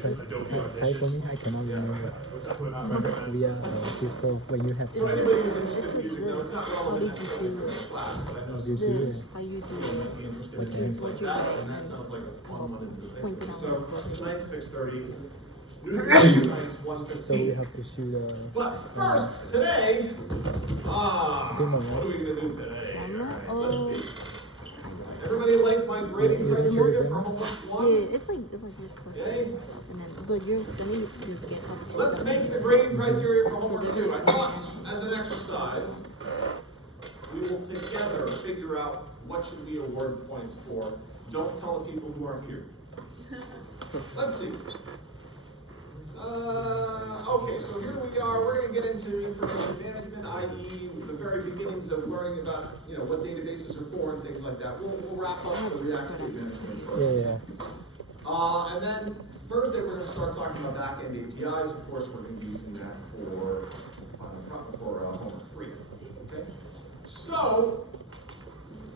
Type for me, I cannot remember. Via Cisco, when you have So anybody who's interested in music, now it's not relevant necessarily for this class, but I know some this, students How you do might be interested in things like that, and that sounds like a fun one to do. Pointed out. So tonight's 6:30, tonight's so we 1:15. have to shoot But first, today, demo. what are we gonna do today? Demo? All right, let's Oh. see. Everybody like my grading criteria for homework Yeah, one? it's like just Yay. and stuff, and then but you're sending it to GitHub. Let's make the grading criteria for So homework they're two. I just thought, saying- as an exercise, we will together figure out what should we award points for. Don't tell the people who aren't here. Let's see. Okay, so here we are. We're going to get into information management, i.e., the very beginnings of learning about, what databases are for and things like that. We'll wrap up the React State Management first. Yeah. And then Thursday, we're going to start talking about back-end APIs. Of course, we're going to be using that for homework 3. Okay? So,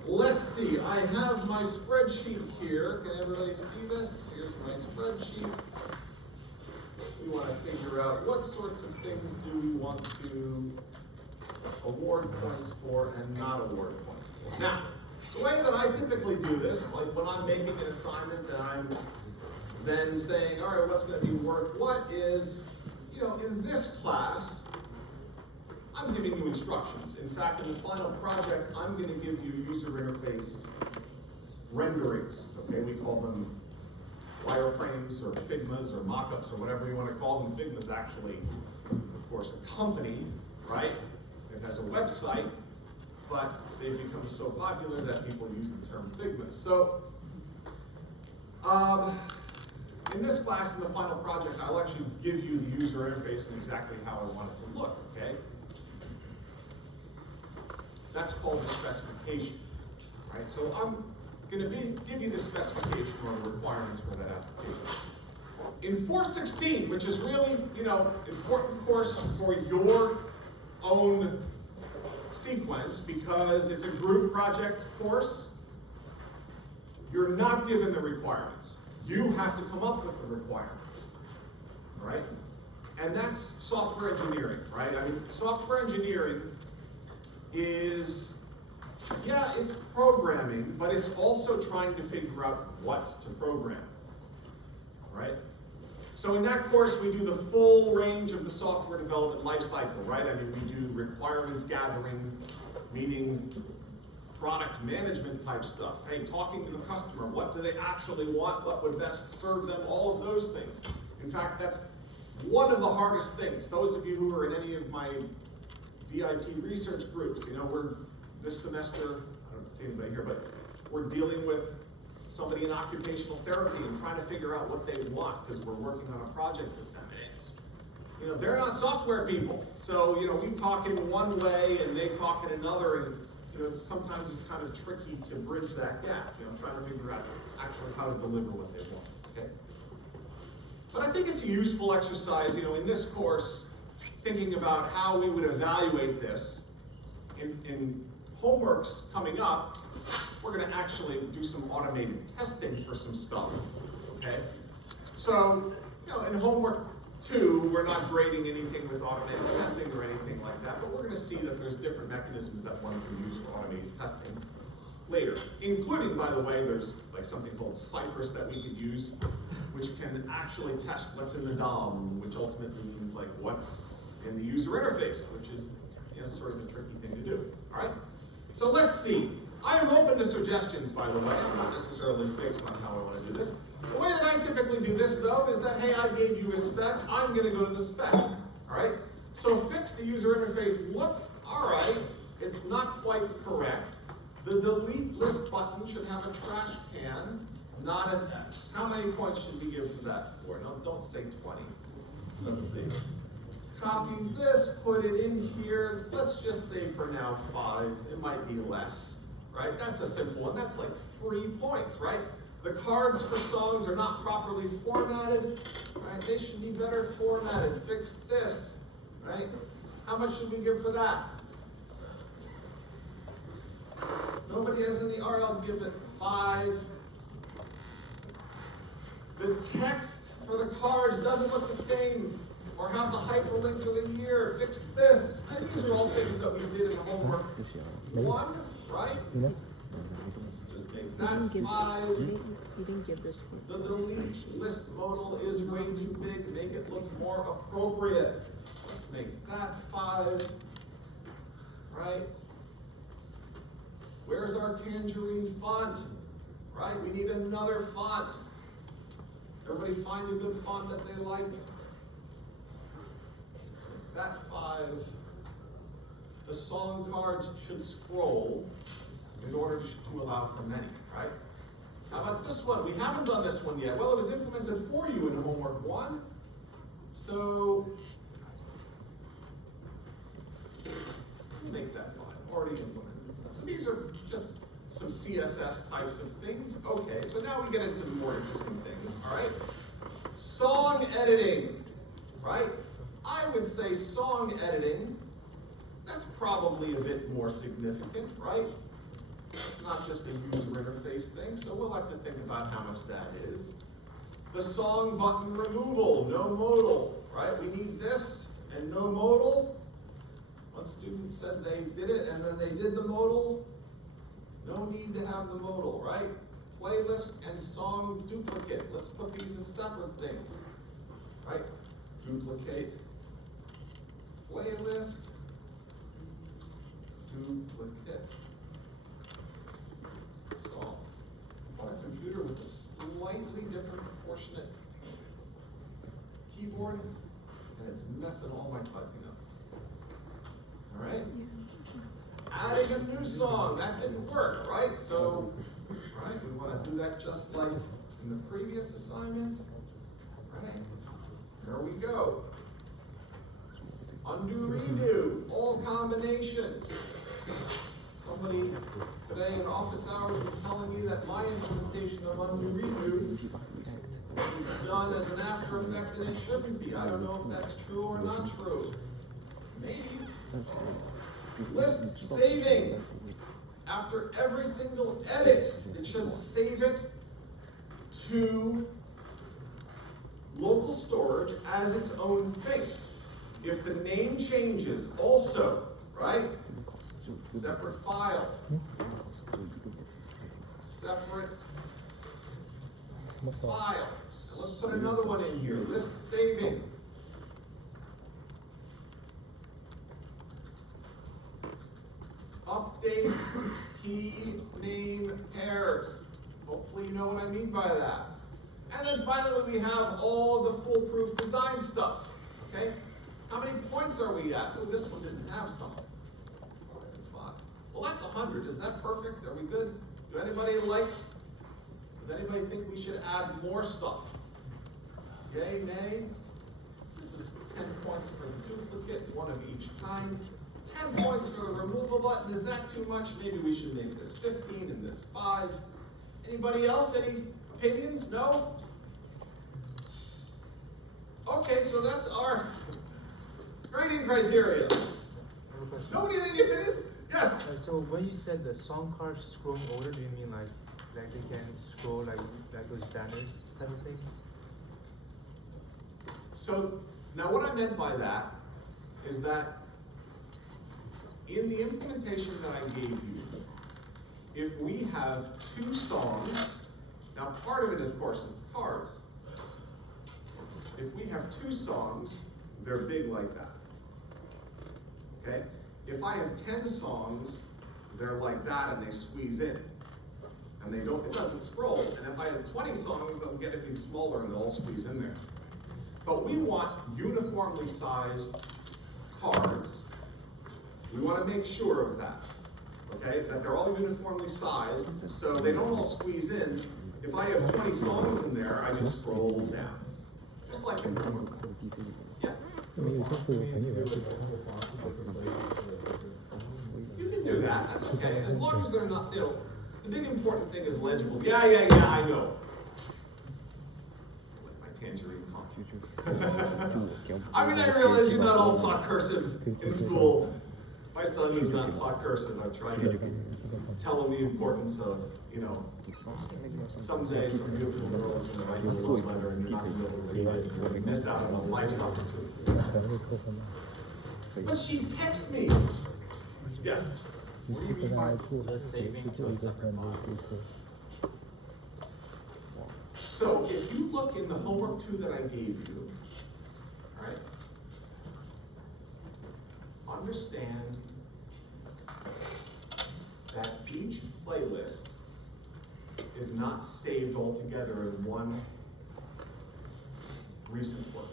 let's see. I have my spreadsheet here. Can everybody see this? Here's my spreadsheet. We want to figure out what sorts of things do we want to award points for and not award points for. Now, the way that I typically do this, like when I'm making an assignment and I'm then saying, all right, what's going to be worth what is, in this class, I'm giving you instructions. In fact, in the final project, I'm going to give you user interface renderings. Okay, we call them wireframes or Figmas or mockups or whatever you want to call them. Figma's actually, of course, a company, right? It has a website, but they've become so popular that people use the term Figma. So, in this class, in the final project, I'll actually give you the user interface and exactly how I want it to look, okay? That's called the specification, right? So I'm going to give you the specification or the requirements for that application. In 416, which is really, important course for your own sequence because it's a group project course, you're not given the requirements. You have to come up with the requirements, all right? And that's software engineering, right? I mean, software engineering is, it's programming, but it's also trying to figure out what to program, right? So in that course, we do the full range of the software development lifecycle, right? I mean, we do requirements gathering, meaning product management type stuff. Hey, talking to the customer, what do they actually want? What would best serve them? All of those things. In fact, that's one of the hardest things. Those of you who are in any of my VIP research groups, we're this semester, I don't see anybody here, but we're dealing with somebody in occupational therapy and trying to figure out what they want because we're working on a project with them. And, they're not software people. So, we talk in one way and they talk in another, and sometimes it's kind of tricky to bridge that gap, trying to figure out actually how to deliver what they want, okay? But I think it's a useful exercise, in this course, thinking about how we would evaluate this. In homeworks coming up, we're going to actually do some automated testing for some stuff, okay? So, in homework 2, we're not grading anything with automated testing or anything like that, but we're going to see that there's different mechanisms that one can use for automated testing later, including, by the way, there's like something called Cypress that we could use, which can actually test what's in the DOM, which ultimately means like what's in the user interface, which is sort of a tricky thing to do, all right? So let's see. I am open to suggestions, by the way. I'm not necessarily fixed on how I want to do this. The way that I typically do this, though, is that, hey, I gave you a spec. I'm going to go to the spec, all right? So fix the user interface look, all right. It's not quite correct. The delete list button should have a trash can, not an X. How many points should we give for that for? No, don't say 20. Let's see. Copy this, put it in here. Let's just say for now 5. It might be less, right? That's a simple one. That's like 3 points, right? The cards for songs are not properly formatted, right? They should be better formatted. Fix this, right? How much should we give for that? Nobody has any RL, give it 5. The text for for the cards doesn't look the same, or have the hyperlinks or the year. Fix this. And these are all things that we did in homework 1, right? Let's just make that 5. You didn't give this one. The delete list modal is way too big. Make it look more appropriate. Let's make that 5. Right? Where's our tangerine font? Right? We need another font. Everybody find a good font that they like. That 5. The song cards should scroll in order to allow for many, right? How about this one? We haven't done this one yet. Well, it was implemented for you in homework 1. So, make that 5. Already implemented. So these are just some CSS types of things. Okay, so now we get into the more interesting things, all right? Song editing, right? I would say song editing, that's probably a bit more significant, right? It's not just a user interface thing, so we'll have to think about how much that is. The song button removal, no modal, right? We need this and no modal. One student said they did it and then they did the modal. No need to have the modal, right? Playlist and song duplicate. Let's put these as separate things, right? Duplicate, playlist, duplicate. So, on a computer with a slightly different proportionate keyboard, and it's messing all my typing up. All right? Adding a new song, that didn't work, right? So, right, we want to do that just like in the previous assignment. Right? There we go. Undo, redo, all combinations. Somebody today in office hours was telling me that my implementation of undo, redo is done as an after effect and it shouldn't be. I don't know if that's true or not true. Maybe. List saving. After every single edit, it should save it to local storage as its own thing. If the name changes, also, right? Separate file. Separate file. And let's put another one in here. List saving. Update key name pairs. Hopefully you know what I mean by that. And then finally we have all the foolproof design stuff. Okay? How many points are we at? Oh, this one didn't have some. 5. Well, that's 100. Is that perfect? Are we good? Does anybody think we should add more stuff? Yay, nay? This is 10 points for the duplicate, 1 of each kind. 10 points for the removal button. Is that too much? Maybe we should make this 15 and this 5. Anybody else? Any opinions? No? Okay, so that's our grading criteria. Nobody had any opinions? Yes? So when you said the song cards scrolling order, do you mean like they can scroll like those banners type of thing? So now what I meant by that is that in the implementation that I gave you, if we have 2 songs, now part of it of course is the cards. If we have 2 songs, they're big like that. Okay? If I have 10 songs, they're like that and they squeeze in. And it doesn't scroll. And if I have 20 songs, they'll get even smaller and they'll all squeeze in there. But we want uniformly sized cards. We want to make sure of that. Okay? That they're all uniformly sized so they don't all squeeze in. If I have 20 songs in there, I just scroll down. Just like in homework. Yeah. You can do that, that's okay, as long as they're not, the big important thing is legible. Yeah, I know. Like my tangerine font. I mean, I realize you're not all taught cursive in school. My son who's not taught cursive, I've tried to tell him the importance of, you know, someday some beautiful girls are gonna write you a love letter and you're not gonna be able to read it, you're gonna miss out on a life's opportunity. But she texted me. Yes. What do you mean by the saving to a separate file? So if you look in the homework 2 that I gave you, right? Understand that each playlist is not saved all together in one recent work.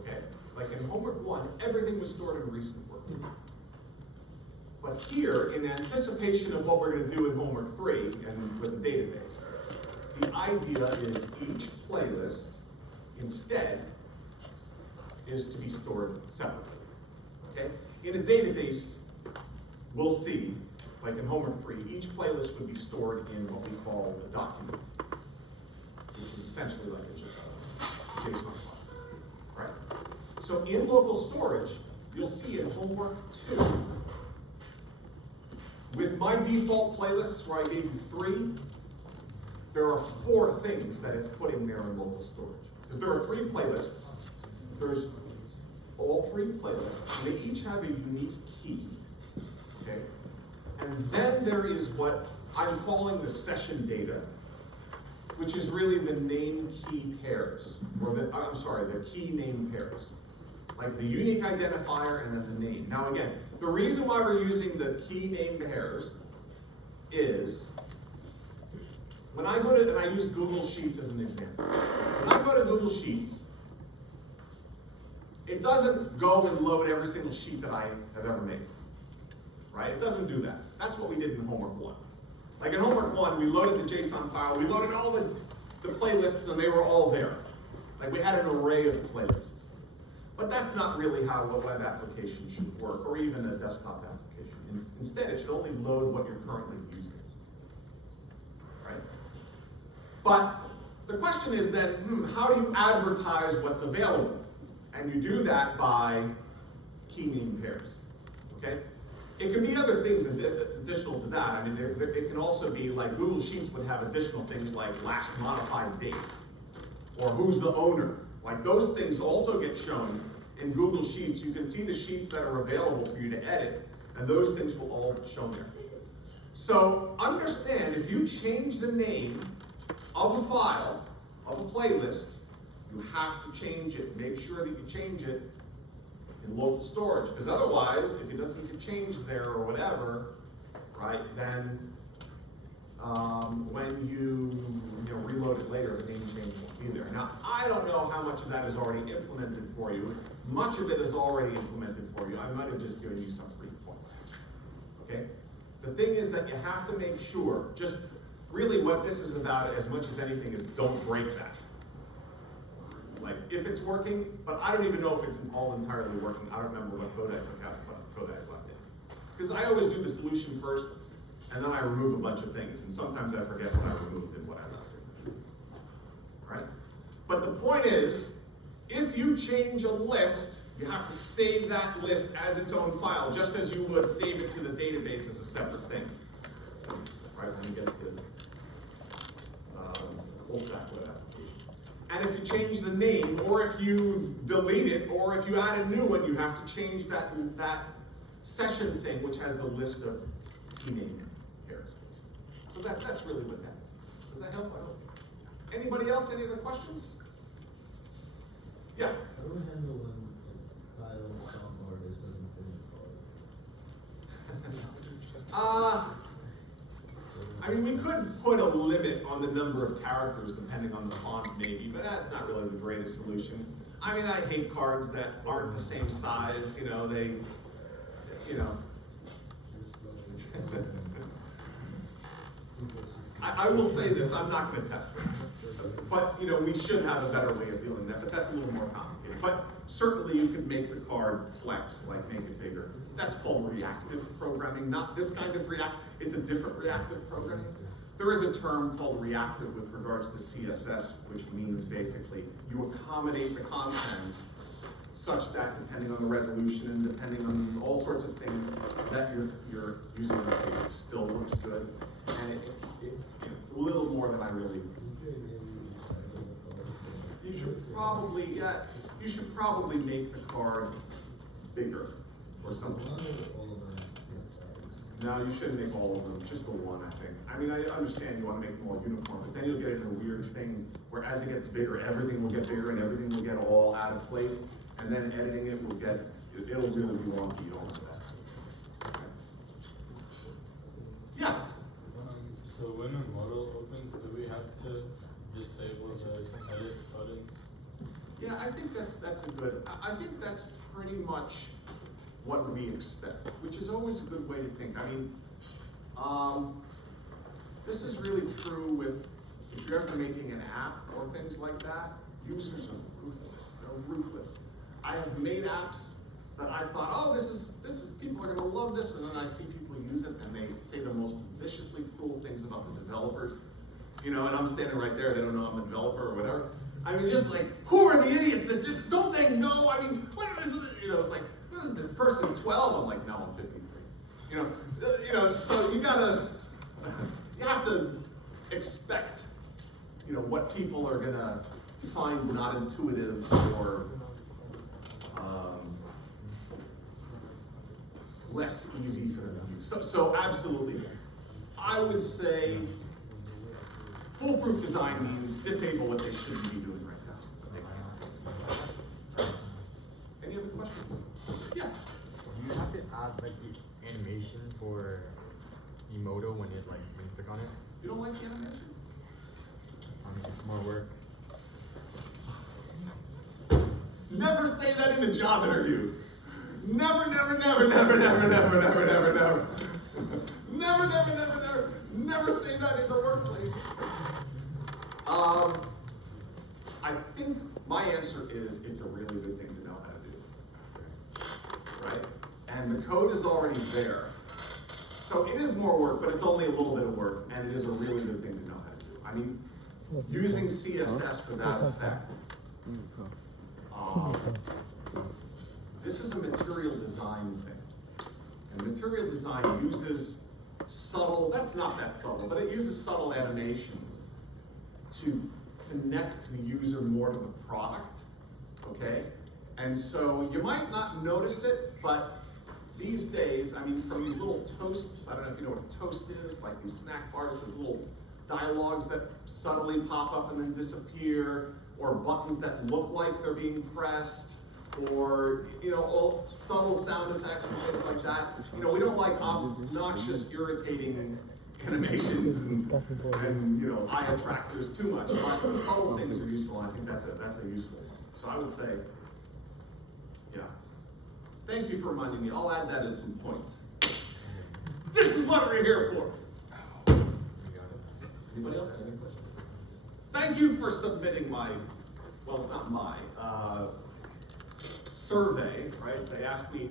Okay? Like in homework 1, everything was stored in recent work. But here, in anticipation of what we're going to do in homework 3 and with the database, the idea is each playlist instead is to be stored separately. Okay? In a database, we'll see, like in homework 3, each playlist would be stored in what we call a document, which is essentially like a JSON file, right? So in local storage, you'll see in homework 2, with my default playlists where I gave you 3, there are 4 things that it's putting there in local storage. Because there are 3 playlists. There's all 3 playlists, and they each have a unique key. Okay? And then there is what I'm calling the session data, which is really the name key pairs, or the key name pairs. Like the unique identifier and then the name. Now again, the reason why we're using the key name pairs is when I go to, and I use Google Sheets as an example. When I go to Google Sheets, it doesn't go and load every single sheet that I have ever made, right? It doesn't do that. That's what we did in homework 1. Like in homework 1, we loaded the JSON file, we loaded all the playlists and they were all there. Like we had an array of playlists. But that's not really how a web application should work, or even a desktop application. Instead, it should only load what you're currently using, right? But the question is then, how do you advertise what's available? And you do that by key name pairs, okay? It can be other things additional to that. I mean, it can also be like Google Sheets would have additional things like last modified date, or who's the owner. Like those things also get shown in Google Sheets. You can see the sheets that are available for you to edit, and those things will all be shown there. So understand, if you change the name of a file, of a playlist, you have to change it. Make sure that you change it in local storage, because otherwise, if it doesn't get changed there or whatever, right, then when you reload it later, the name change won't be there. Now, I don't know how much of that is already implemented for you. Much of it is already implemented for you. I might have just given you some free points. Okay? The thing is that you have to make sure, just really what this is about as much as anything is don't break that. Like, if it's working, but I don't even know if it's all entirely working. I don't remember what code I took out, what code I left in. Because I always do the solution first, and then I remove a bunch of things, and sometimes I forget what I removed and what I left in. Right? But the point is, if you change a list, you have to save that list as its own file, just as you would save it to the database as a separate thing. Right, when you get to full stack web application. And if you change the name, or if you delete it, or if you add a new one, you have to change that session thing, which has the list of key name pairs. So that's really what that means. Does that help? I hope. Anybody else? Any other questions? Yeah. How do we handle when a title sound artist doesn't finish the code? I mean, we could put a limit on the number of characters depending on the font maybe, but that's not really the greatest solution. I mean, I hate cards that aren't the same size, I will say this, I'm not gonna test it. But, we should have a better way of dealing with that, but that's a little more complicated. But certainly you could make the card flex, like make it bigger. That's called reactive programming, not this kind of it's a different reactive programming. There is a term called reactive with regards to CSS, which means basically you accommodate the content such that depending on the resolution and depending on all sorts of things, that your user interface still looks good. And it's a little more than I really. You should probably make the card bigger or something. No, you shouldn't make all of them, just the one, I think. I mean, I understand you want to make them all uniform, but then you'll get into a weird thing where as it gets bigger, everything will get bigger and everything will get all out of place, and then editing it will get, it'll really be wonky, you don't want that. Okay. Yeah? So when a model opens, do we have to disable the edit buttons? Yeah, I think that's a good, I think that's pretty much what we expect, which is always a good way to think. I mean, this is really true with, if you're ever making an app or things like that, users are ruthless, they're ruthless. I have made apps that I thought, oh, this is, people are gonna love this, and then I see people use it and they say the most viciously cruel things about the developers. You know, and I'm standing right there, they don't know I'm a developer or whatever. I mean, just like, who are the idiots that did, don't they know? I mean, what is it, you know, it's like, what is this person, 12? I'm like, no, I'm 53. You know, so you have to expect, you know, what people are gonna find not intuitive or less easy for them to use. So absolutely, I would say foolproof design means disable what they shouldn't be doing right now. Any other questions? Yeah. Do you have to add like the animation for Emoto when you click on it? You don't like the animation? It's more work. Never say that in a job interview. Never, never, never, never, never, never, never, never, never. Never, never, never, never, never say that in the workplace. I think my answer is it's a really good thing to know how to do, right? And the code is already there. So it is more work, but it's only a little bit of work, and it is a really good thing to know how to do. I mean, using CSS for that effect. This is a material design thing. And material design uses subtle, that's not that subtle, but it uses subtle animations to connect the user more to the product, okay? And so you might not notice it, but these days, I mean, from these little toasts, I don't know if you know what a toast is, like these snack bars, there's little dialogues that subtly pop up and then disappear, or buttons that look like they're being pressed, or, you know, all subtle sound effects and things like that. You know, we don't like obnoxious, irritating animations and you know, eye attractors too much, but the subtle things are useful, and I think that's a useful one. So I would say, yeah. Thank you for reminding me. I'll add that as some points. This is what we're here for. Anybody else have any questions? Thank you for submitting my, well, it's not my, survey, right? They asked me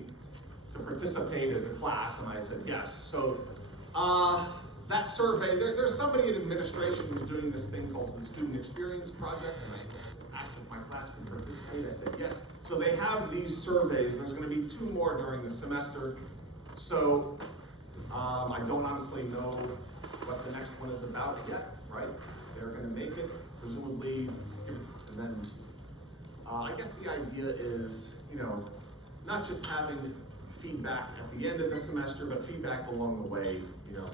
to participate as a class, and I said yes. So that survey, there's somebody in administration who's doing this thing called the Student Experience Project, and I asked if my class would participate. I said yes. So they have these surveys. There's going to be 2 more during the semester. So I don't honestly know what the next one is about yet, right? They're going to make it, presumably, and then I guess the idea is, you know, not just having feedback at the end of the semester, but feedback along the way, you know,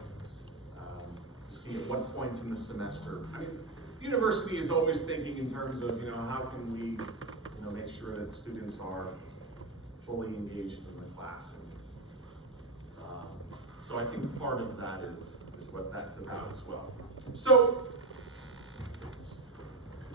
to see at what points in the semester. I mean, the university is always thinking in terms of, you know, how can we, you know, make sure that students are fully engaged in the class. And so I think part of that is what that's about as well. So,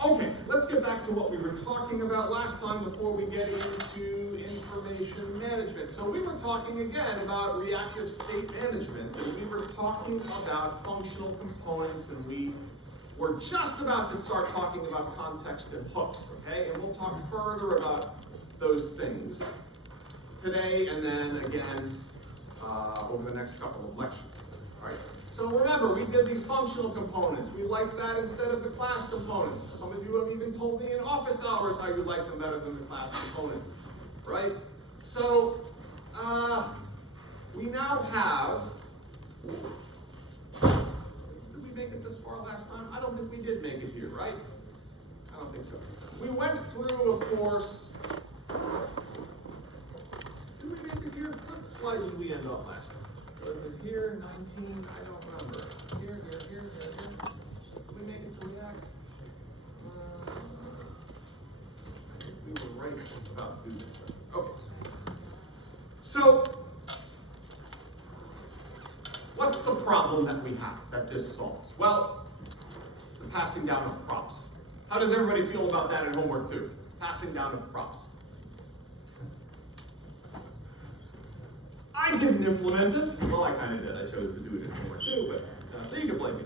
okay, let's get back to what we were talking about last time before we get into information management. So we were talking again about reactive state management, and we were talking about functional components, and we were just about to start talking about context and hooks, okay? And we'll talk further about those things today and then again over the next couple of lectures, all right? So remember, we did these functional components. We like that instead of the class components. Some of you have even told me in office hours how you like them better than the class components. right? So, we now have, did we make it this far last time? I don't think we did make it here, right? I don't think so. We went through, of course, did we make it here? What slide did we end on last time? Was it here, 19? I don't remember. Here. Did we make it to React? I think we were right about to do this thing. Okay. So, what's the problem that we have that this solves? Well, the passing down of props. How does everybody feel about that in homework 2? Passing down of props. I didn't implement it. Well, I kind of did. I chose to do it in homework 2, but so you can blame me.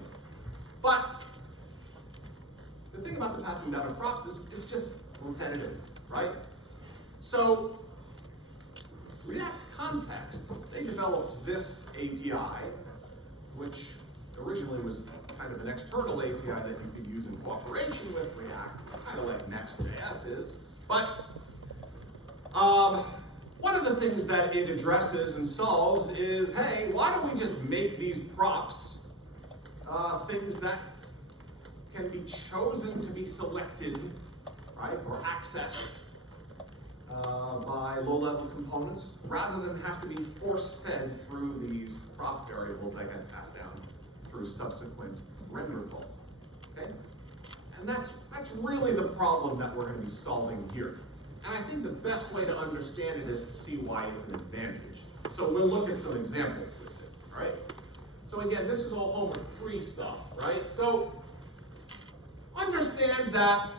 But the thing about the passing down of props is it's just repetitive, right? So React Context, they developed this API, which originally was kind of an external API that you could use in cooperation with React, kind of like Next.js is. But one of the things that it addresses and solves is, hey, why don't we just make these props things that can be chosen to be selected, right, or accessed by low-level components, rather than have to be force-fed through these prop variables that get passed down through subsequent render calls. Okay? And that's really the problem that we're going to be solving here. And I think the best way to understand it is to see why it's an advantage. So we'll look at some examples with this, right? So again, this is all homework 3 stuff, right? So understand that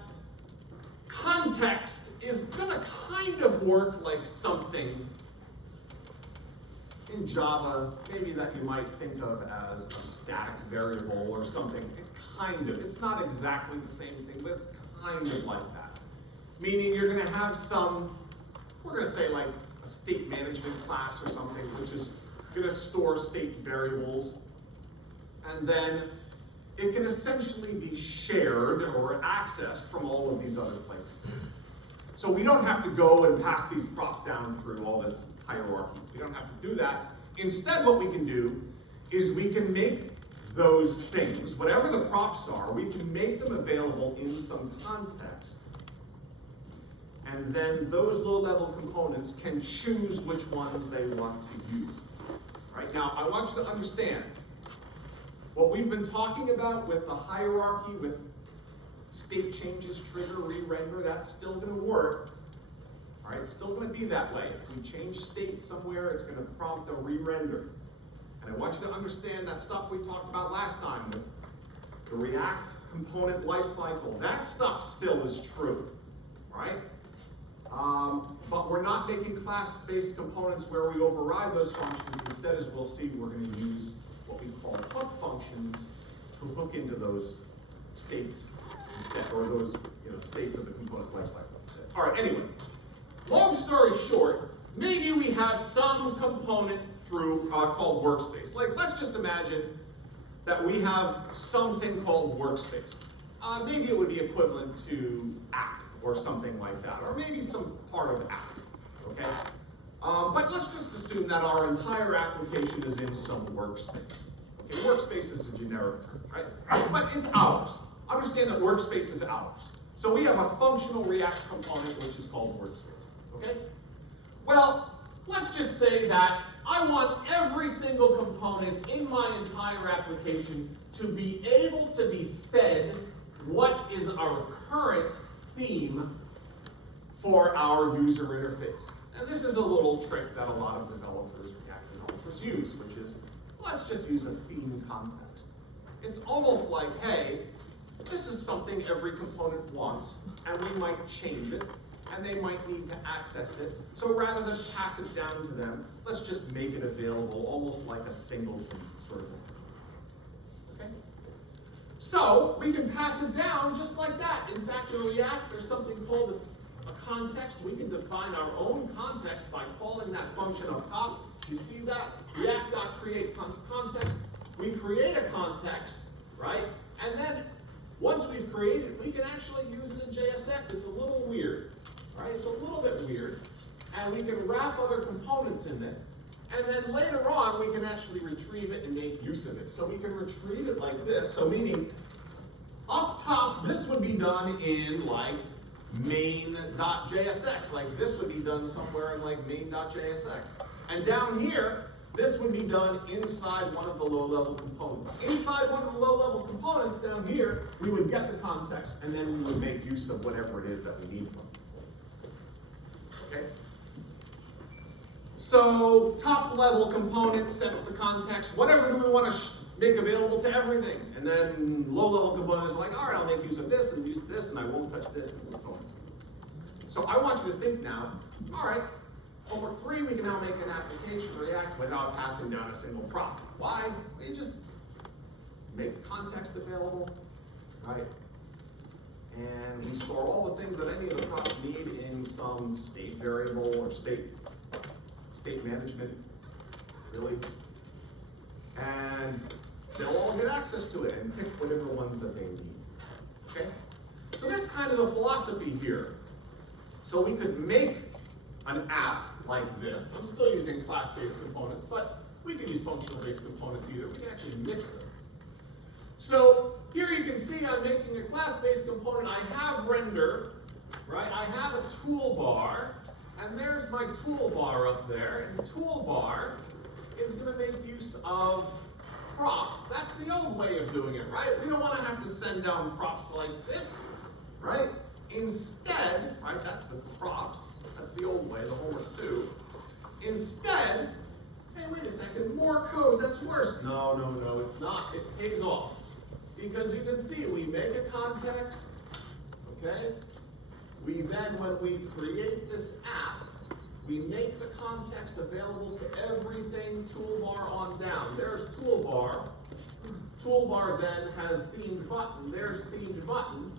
context is gonna kind of work like something in Java, maybe that you might think of as a static variable or something. It's not exactly the same thing, but it's kind of like that. Meaning you're gonna have some, we're gonna say like a state management class or something, which is gonna store state variables, and then it can essentially be shared or accessed from all of these other places. So we don't have to go and pass these props down through all this hierarchy. We don't have to do that. Instead, what we can do is we can make those things, whatever the props are, we can make them available in some context. And then those low-level components can choose which ones they want to use. Right now, I want you to understand what we've been talking about with the hierarchy, with state changes, trigger, re-render, that's still gonna work. All right, it's still gonna be that way. If we change state somewhere, it's gonna prompt a re-render. And I want you to understand that stuff we talked about last time with the React component lifecycle. That stuff still is true, right? But we're not making class-based components where we override those functions. Instead, as we'll see, we're gonna use what we call hook functions to hook into those states instead, or those states of the component lifecycle instead. All right, anyway, long story short, maybe we have some component through called workspace. Like, let's just imagine that we have something called workspace. Maybe it would be equivalent to app or something like that, or maybe some part of app, okay? But let's just assume that our entire application is in some workspace. Okay, workspace is a generic term, right? But it's ours. Understand that workspace is ours. So we have a functional React component which is called workspace, okay? Well, let's just say that I want every single component in my entire application to be able to be fed what is our current theme for our user interface. And this is a little trick that a lot of developers, React developers use, which is, let's just use a theme context. It's almost like, hey, this is something every component wants, and we might change it, and they might need to access it. So rather than pass it down to them, let's just make it available almost like a single sort of thing. Okay? So we can pass it down just like that. In fact, in React, there's something called a context. We can define our own context by calling that function up top. You see that? React.create context. We create a context, right? And then once we've created it, we can actually use it in JSX. It's a little weird, right? It's a little bit weird. and we can wrap other components in it, and then later on, we can actually retrieve it and make use of it. So we can retrieve it like this, so meaning, up top, this would be done in like main.jsx, like this would be done somewhere in like main.jsx. And down here, this would be done inside one of the low-level components. Inside one of the low-level components down here, we would get the context, and then we would make use of whatever it is that we need from it. Okay? So, top-level component sets the context. Whatever do we want to make available to everything? And then low-level components are like, all right, I'll make use of this, and use this, and I won't touch this, and so on and so forth. So I want you to think now, all right, homework 3, we can now make an application react without passing down a single prop. Why? We just make context available, right? And we store all the things that any of the props need in some state variable or state management, really. And they'll all get access to it and pick whatever ones that they need, okay? So that's kind of the philosophy here. So we could make an app like this. I'm still using class-based components, but we can use functional-based components either. We can actually mix them. So here you can see I'm making a class-based component. I have render, right? I have a toolbar, and there's my toolbar up there. And the toolbar is going to make use of props. That's the old way of doing it, right? We don't want to have to send down props like this, right? Instead, right, that's the props. That's the old way, the homework 2. Instead, hey, wait a second, more code, that's worse. No, it's not. It pays off. Because you can see, we make a context, okay? We then, when we create this app, we make the context available to everything toolbar on down. There's toolbar. Toolbar then has themed button. There's themed button.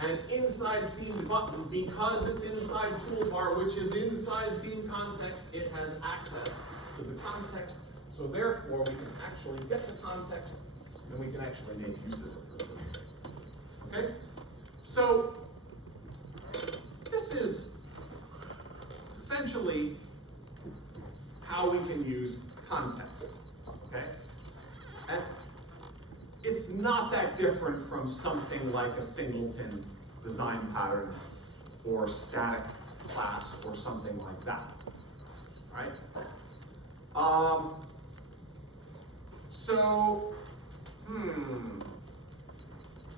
And inside themed button, because it's inside toolbar, which is inside theme context, it has access to the context. So therefore, we can actually get the context, and we can actually make use of it for something. Okay? So this is essentially how we can use context. Okay? And it's not that different from something like a singleton design pattern or static class or something like that, right?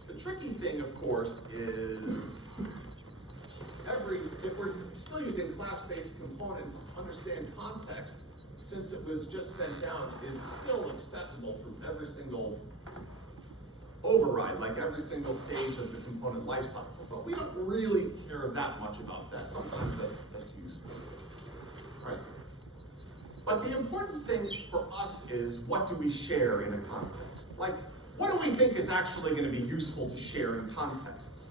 The tricky thing, of course, is if we're still using class-based components, understand context, since it was just sent down, is still accessible through every single override, like every single stage of the component lifecycle. But we don't really care that much about that. Sometimes that's useful, right? But the important thing for us is, what do we share in a context? Like, what do we think is actually going to be useful to share in contexts?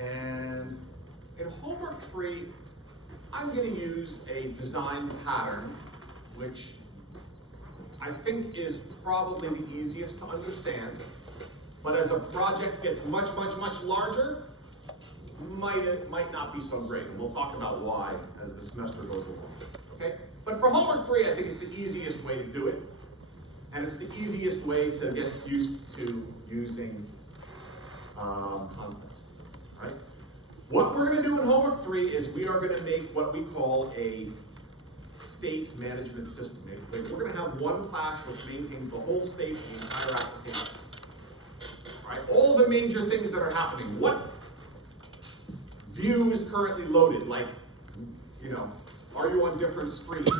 And in homework 3, I'm going to use a design pattern, which I think is probably the easiest to understand. But as a project gets much larger, might not be so great. And we'll talk about why as the semester goes along. Okay? But for homework 3, I think it's the easiest way to do it. And it's the easiest way to get used to using context. Right? What we're going to do in homework 3 is we are going to make what we call a state management system. We're going to have one class which maintains the whole state of the entire application. Right? All the major things that are happening. What view is currently loaded? Like, you know, are you on different screens?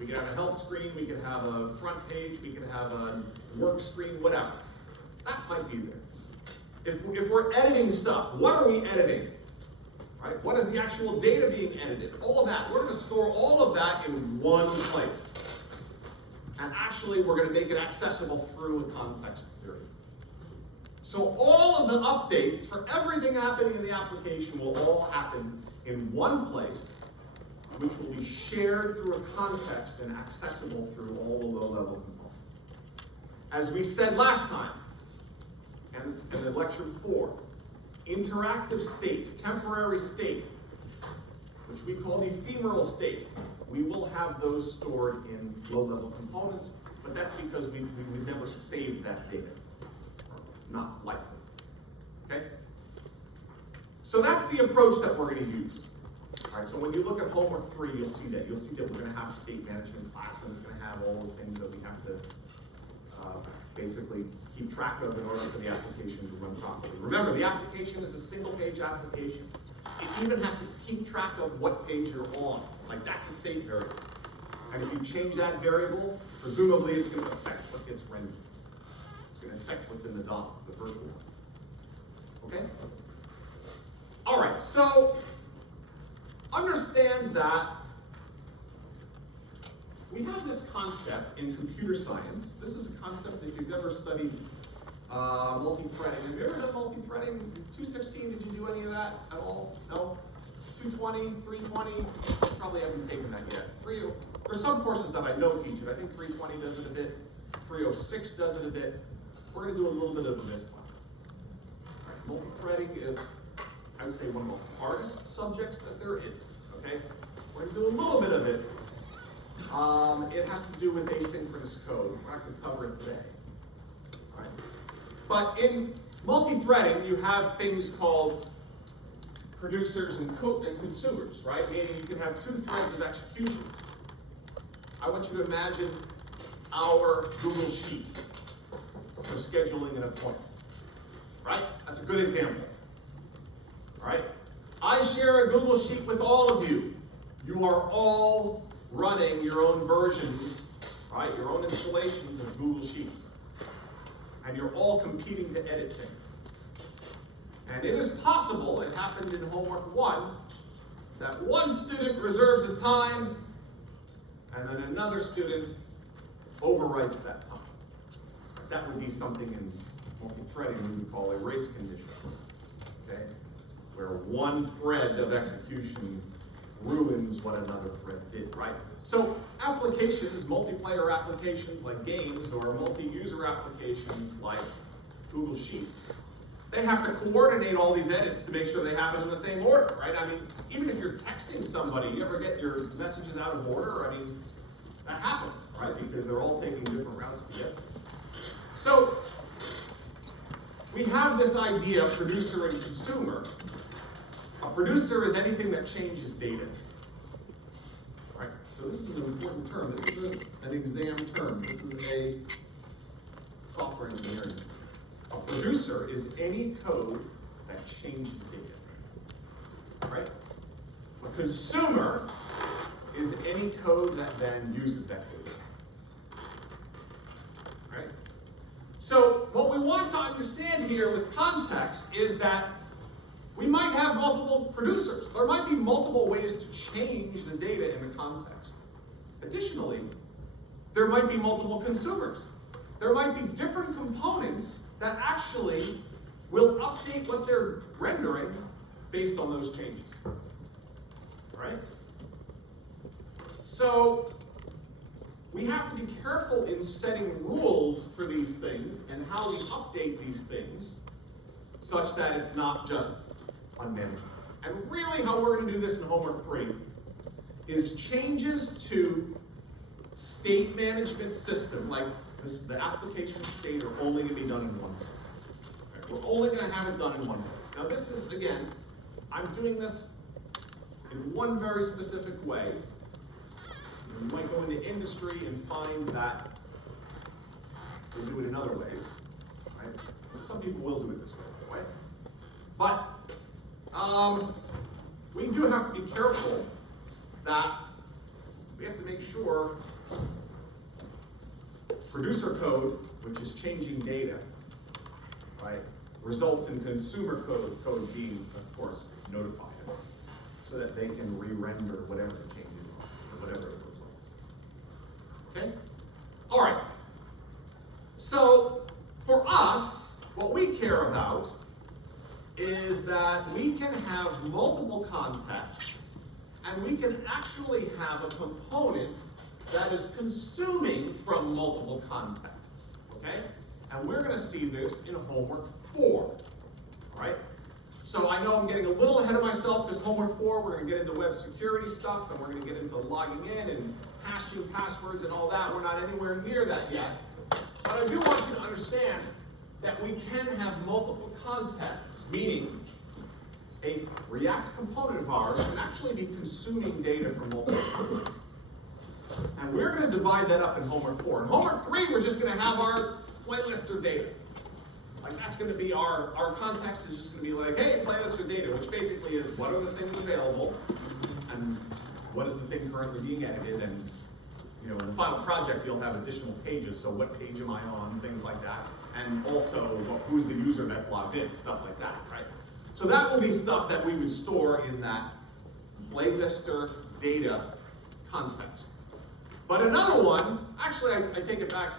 We could have a help screen, we could have a front page, we could have a work screen, whatever. That might be there. If we're editing stuff, what are we editing? Right? What is the actual data being edited? All of that. We're going to store all of that in one place. And actually, we're going to make it accessible through a context theory. So all of the updates for everything happening in the application will all happen in one place, which will be shared through a context and accessible through all the low-level components. As we said last time, and in lecture 4, interactive state, temporary state, which we call the ephemeral state. We will have those stored in low-level components, but that's because we would never save that data. Not likely. Okay? So that's the approach that we're going to use. All right, so when you look at homework 3, you'll see that. You'll see that we're going to have a state management class, and it's going to have all the things that we have to basically keep track of in order for the application to run properly. Remember, the application is a single-page application. It even has to keep track of what page you're on. Like, that's a state variable. And if you change that variable, presumably it's going to affect what gets rendered. It's going to affect what's in the DOM, the virtual one. Okay? All right, so understand that we have this concept in computer science. This is a concept if you've ever studied multi-threading. Have you ever done multi-threading? 216, did you do any of that at all? No? 220, 320? Probably haven't taken that yet. There's some courses that I know teach it. I think 320 does it a bit. 306 does it a bit. We're going to do a little bit of it in this class. All right, multi-threading is, I would say, one of the hardest subjects that there is. Okay? We're going to do a little bit of it. It has to do with asynchronous code. We're not going to cover it today. All right? But in multi-threading, you have things called producers and consumers, right? Meaning you can have 2 threads of execution. I want you to imagine our Google Sheet for scheduling an appointment, right? That's a good example, right? I share a Google Sheet with all of you. You are all running your own versions, right? Your own installations of Google Sheets. And you're all competing to edit things. And it is possible, it happened in homework 1, that one student reserves a time, and then another student overwrites that time. That would be something in multi-threading we would call a race condition, okay? Where one thread of execution ruins what another thread did, right? So applications, multiplayer applications like games or multi-user applications like Google Sheets, they have to coordinate all these edits to make sure they happen in the same order, right? I mean, even if you're texting somebody, you ever get your messages out of order? I mean, that happens, right? Because they're all taking different routes to get there. So we have this idea of producer and consumer. A producer is anything that changes data. Right? So this is an important term. This is an exam term. This is a software engineering term. A producer is any code that changes data. Right? A consumer is any code that then uses that data. Right? So what we want to understand here with context is that we might have multiple producers. There might be multiple ways to change the data in the context. Additionally, there might be multiple consumers. There might be different components that actually will update what they're rendering based on those changes. Right? So we have to be careful in setting rules for these things and how we update these things such that it's not just unmanageable. And really how we're going to do this in homework 3 is changes to state management system, like this, the application state, are only going to be done in one place. Right? We're only going to have it done in one place. Now this is, again, I'm doing this in one very specific way. You might go into industry and find that they do it in other ways. Right? Some people will do it this way, right? But we do have to be careful that we have to make sure producer code, which is changing data, right, results in consumer code being, of course, notified, so that they can re-render whatever the changes are, or whatever it looks like. Okay? All right. So, for us, what we care about is that we can have multiple contexts, and we can actually have a component that is consuming from multiple contexts, okay? And we're going to see this in homework 4, right? So I know I'm getting a little ahead of myself because homework 4, we're gonna get into web security stuff and we're gonna get into logging in and hashing passwords and all that. We're not anywhere near that yet. But I do want you to understand that we can have multiple contexts, meaning a React component of ours can actually be consuming data from multiple contexts. And we're going to divide that up in homework 4. In homework 3, we're just going to have our playlister data. Like that's going to be our context is just going to be like, hey, playlister data, which basically is what are the things available and what is the thing currently being edited. And you know, in the final project, you'll have additional pages. So what page am I on? Things like that. And also, who's the user that's logged in? Stuff like that, right? So that will be stuff that we would store in that playlister data context. But another one, actually, I take it back.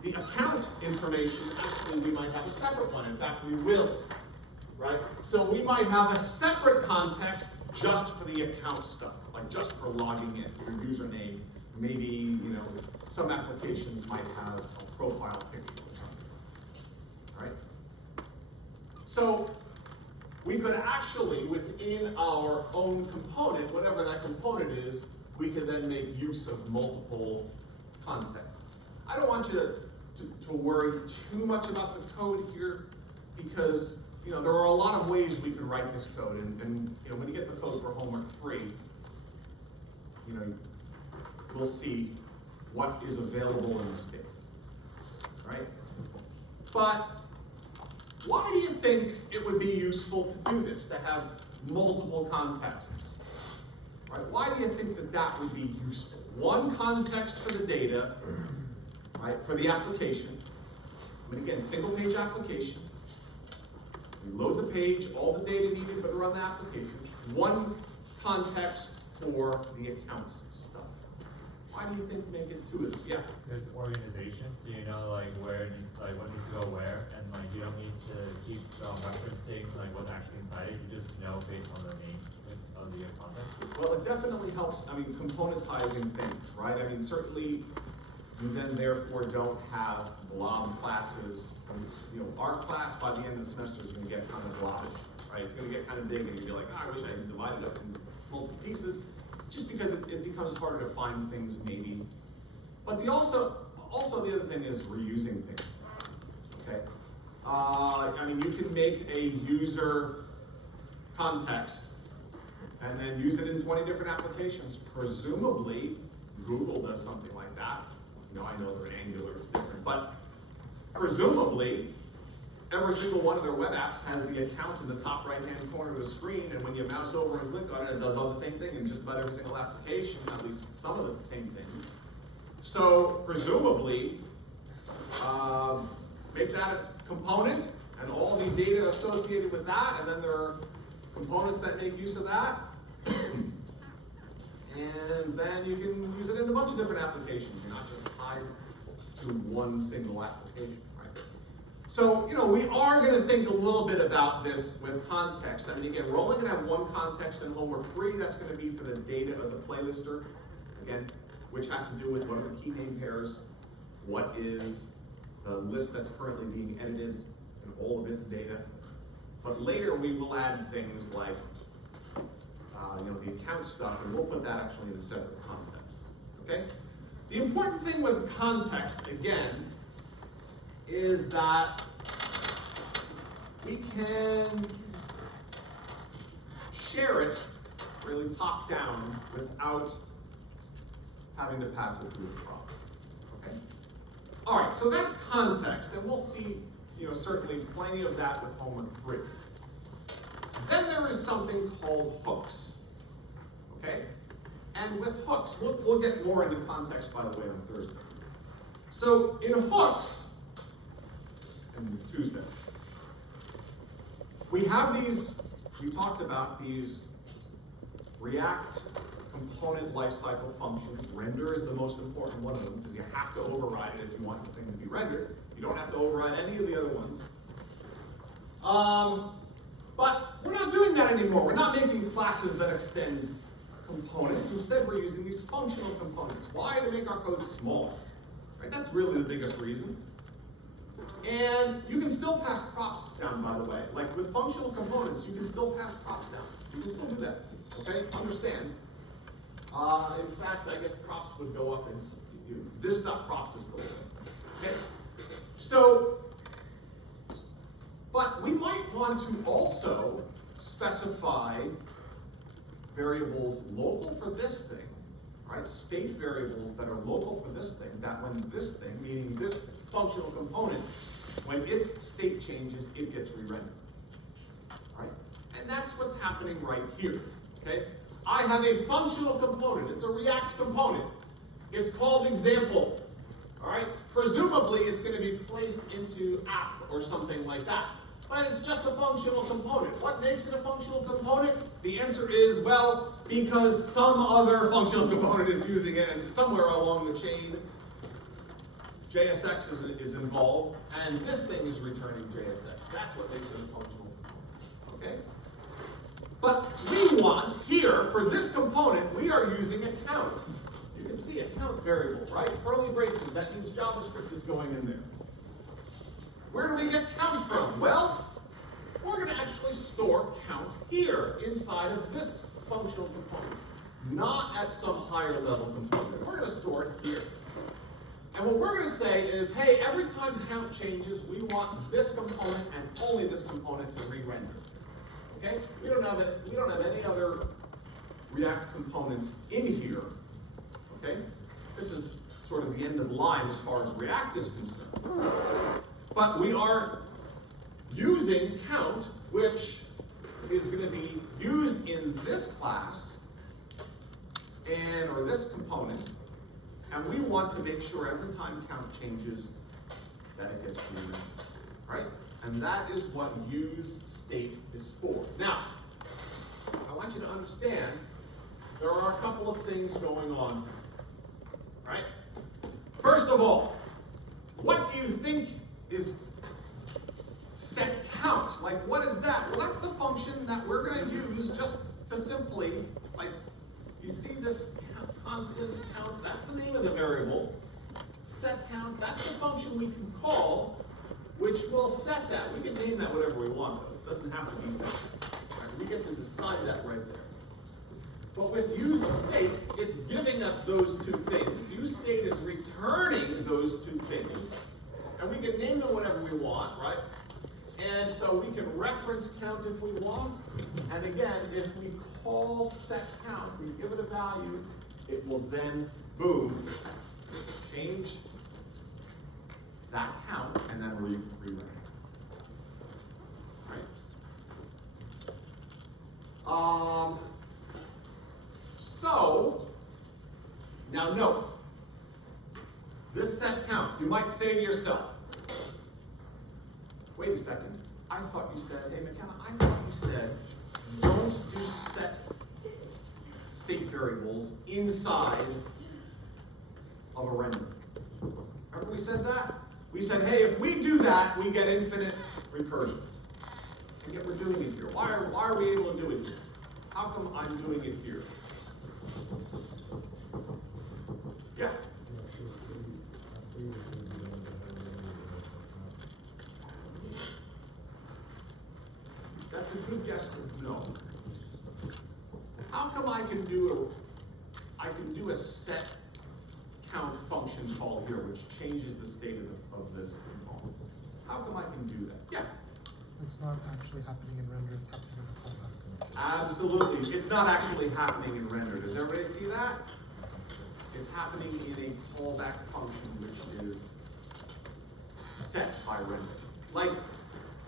The account information, actually, we might have a separate one. In fact, we will, right? So we might have a separate context just for the account stuff, like just for logging in, your username. Maybe, you know, some applications might have a profile picture or something, right? So we could actually, within our own component, whatever that component is, we can then make use of multiple contexts. I don't want you to worry too much about the code here because, you know, there are a lot of ways we can write this code. And you know, when you get the code for homework 3, you know, we'll see what is available in the state, right? But why do you think it would be useful to do this, to have multiple contexts? Right? Why do you think that that would be useful? One context for the data, right, for the application. And again, single page application. We load the page, all the data needed to run the application. One context for the accounts stuff. Why do you think make it two? Yeah. It's organization, so you know like where it needs, like what needs to go where, and like you don't need to keep referencing like what's actually inside it. You just know based on the name of the context. Well, it definitely helps. I mean, componentizing things, right? I mean, certainly you then therefore don't have blob classes. You know, our class by the end of the semester is going to get kind of blobbish, right? It's going to get kind of big, and you'll be like, oh, I wish I had divided up into multiple pieces. Just because it becomes harder to find things maybe. But also the other thing is reusing things, okay? I mean, you can make a user context and then use it in 20 different applications. Presumably, Google does something like that. You know, I know they're Angular, it's different, but presumably, every single one of their web apps has the account in the top right-hand corner of the screen, and when you mouse over and click on it, it does all the same thing in just about every single application, at least some of the same things. So, presumably, make that a component, and all the data associated with that, and then there are components that make use of that. And then you can use it in a bunch of different applications. You're not just tied to one single application. So, you know, we are going to think a little bit about this with context. I mean, again, we're only going to have one context in homework 3. That's going to be for the data of the playlister, again, which has to do with what are the key name pairs, what is the list that's currently being edited, and all of its data. But later we will add things like, you know, the account stuff, and we'll put that actually in a separate context, okay? The important thing with context, again, is that we can share it really top down without having to pass it through across. Okay? All right, so that's context, and we'll see, you know, certainly plenty of that with homework 3. Then there is something called hooks. Okay? And with hooks, we'll get more into context, by the way, on Thursday. So in hooks, and Tuesday, we have these, we talked about these React component lifecycle functions. Render is the most important one of them because you have to override it if you want the thing to be rendered. You don't have to override any of the other ones. But we're not doing that anymore. We're not making classes that extend components. Instead, we're using these functional components. Why? To make our code smaller. Right? That's really the biggest reason. And you can still pass props down, by the way. Like with functional components, you can still pass props down. You can still do that, okay? Understand. In fact, I guess props would go up and this dot props is still there. Okay? So, but we might want to also specify variables local for this thing, right? State variables that are local for this thing, that when this thing, meaning this functional component, when its state changes, it gets re-rendered, right? And that's what's happening right here, okay? I have a functional component, it's a React component. It's called example, all right? Presumably, it's gonna be placed into app or something like that. But it's just a functional component. What makes it a functional component? The answer is, well, because some other functional component is using it, and somewhere along the chain, JSX is involved, and this thing is returning JSX. That's what makes it a functional component, okay? But we want, here, for this component, we are using a count. You can see a count variable, right? Curly braces, that means JavaScript is going in there. Where do we get count from? Well, we're going to actually store count here inside of this functional component, not at some higher level component. We're going to store it here. And what we're going to say is, hey, every time count changes, we want this component and only this component to re-render. Okay? We don't have any other React components in here. Okay? This is sort of the end of the line as far as React is concerned. But we are using count, which is going to be used in this class or this component, and we want to make sure every time count changes that it gets re-rendered, right? And that is what use state is for. Now, I want you to understand there are a couple of things going on, right? First of all, what do you think is set count? Like, what is that? Well, that's the function that we're going to use just to simply, like, you see this constant count, that's the name of the variable. Set count, that's the function we can call, which will set that. We can name that whatever we want, though. It doesn't have to be set. Right? We get to decide that right there. But with use state, it's giving us those two things. Use state is returning those two things. And we can name them whatever we want, right? And so we can reference count if we want. And again, if we call set count, we give it a value, it will then, boom, change that count and then re-render. Right? So, now note, this set count, you might say to yourself, wait a second, I thought you said, hey McKenna, I thought you said, don't do set state variables inside of a render. Remember we said that? We said, hey, if we do that, we get infinite recursion. And yet we're doing it here. Why are we able to do it here? How come I'm doing it here? Yeah? That's a good guess, but no. How come I can do a set count function call here, which changes the state of this component? How come I can do that? Yeah? It's not actually happening in render, it's happening in the callback. Absolutely. It's not actually happening in render. Does everybody see that? It's happening in a callback function which is set by render. Like,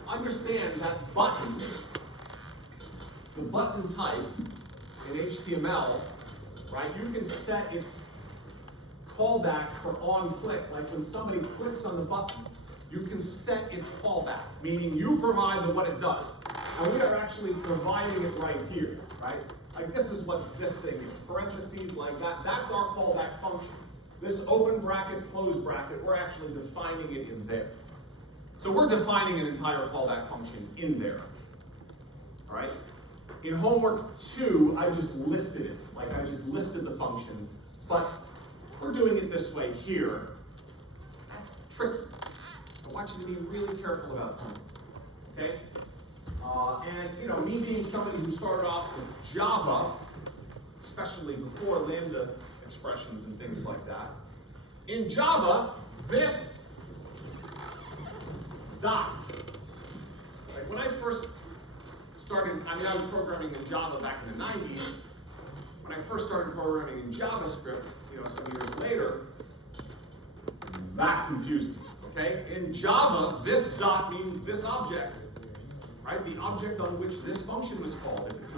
understand that button, the button type in HTML, right? You can set its callback for on click. Like when somebody clicks on the button, you can set its callback, meaning you provide what it does. And we are actually providing it right here, right? Like this is what this thing is, parentheses like that. That's our callback function. This open bracket, close bracket, we're actually defining it in there. So we're defining an entire callback function in there, all right? In homework 2, I just listed it, like I just listed the function, but we're doing it this way here. That's tricky. want you to be really careful about something, okay? And, you know, me being somebody who started off with Java, especially before Lambda expressions and things like that, in Java, this dot, like when I first started, I was programming in Java back in the 90s. When I first started programming in JavaScript, you know, some years later, that confused me, okay? In Java, this dot means this object, right? The object on which this function was called. If it's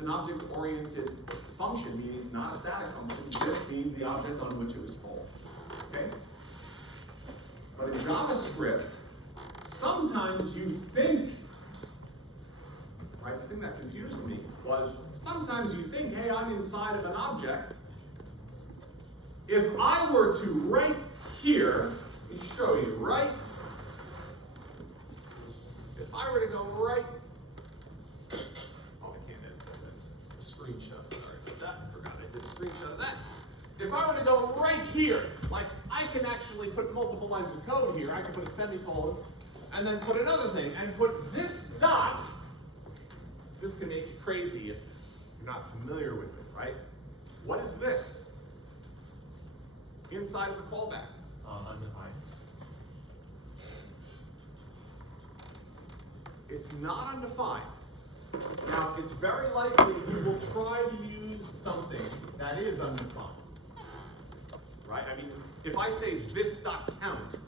an object-oriented function, meaning it's not a static function, this means the object on which it was called, okay? But in JavaScript, sometimes you think, right, the thing that confused me was, sometimes you think, hey, I'm inside of an object. If I were to right here, let me show you, right? If I were to go right, oh, I can't edit that, that's a screenshot, sorry about that, I forgot I did a screenshot of that. If I were to go right here, like I can actually put multiple lines of code here, I can put a semicolon, and then put another thing, and put this dot, this can make you crazy if you're not familiar with it, right? What is this? Inside of the callback. Undefined. It's not undefined. Now, it's very likely you will try to use something that is undefined. Right? I mean, if I say this dot count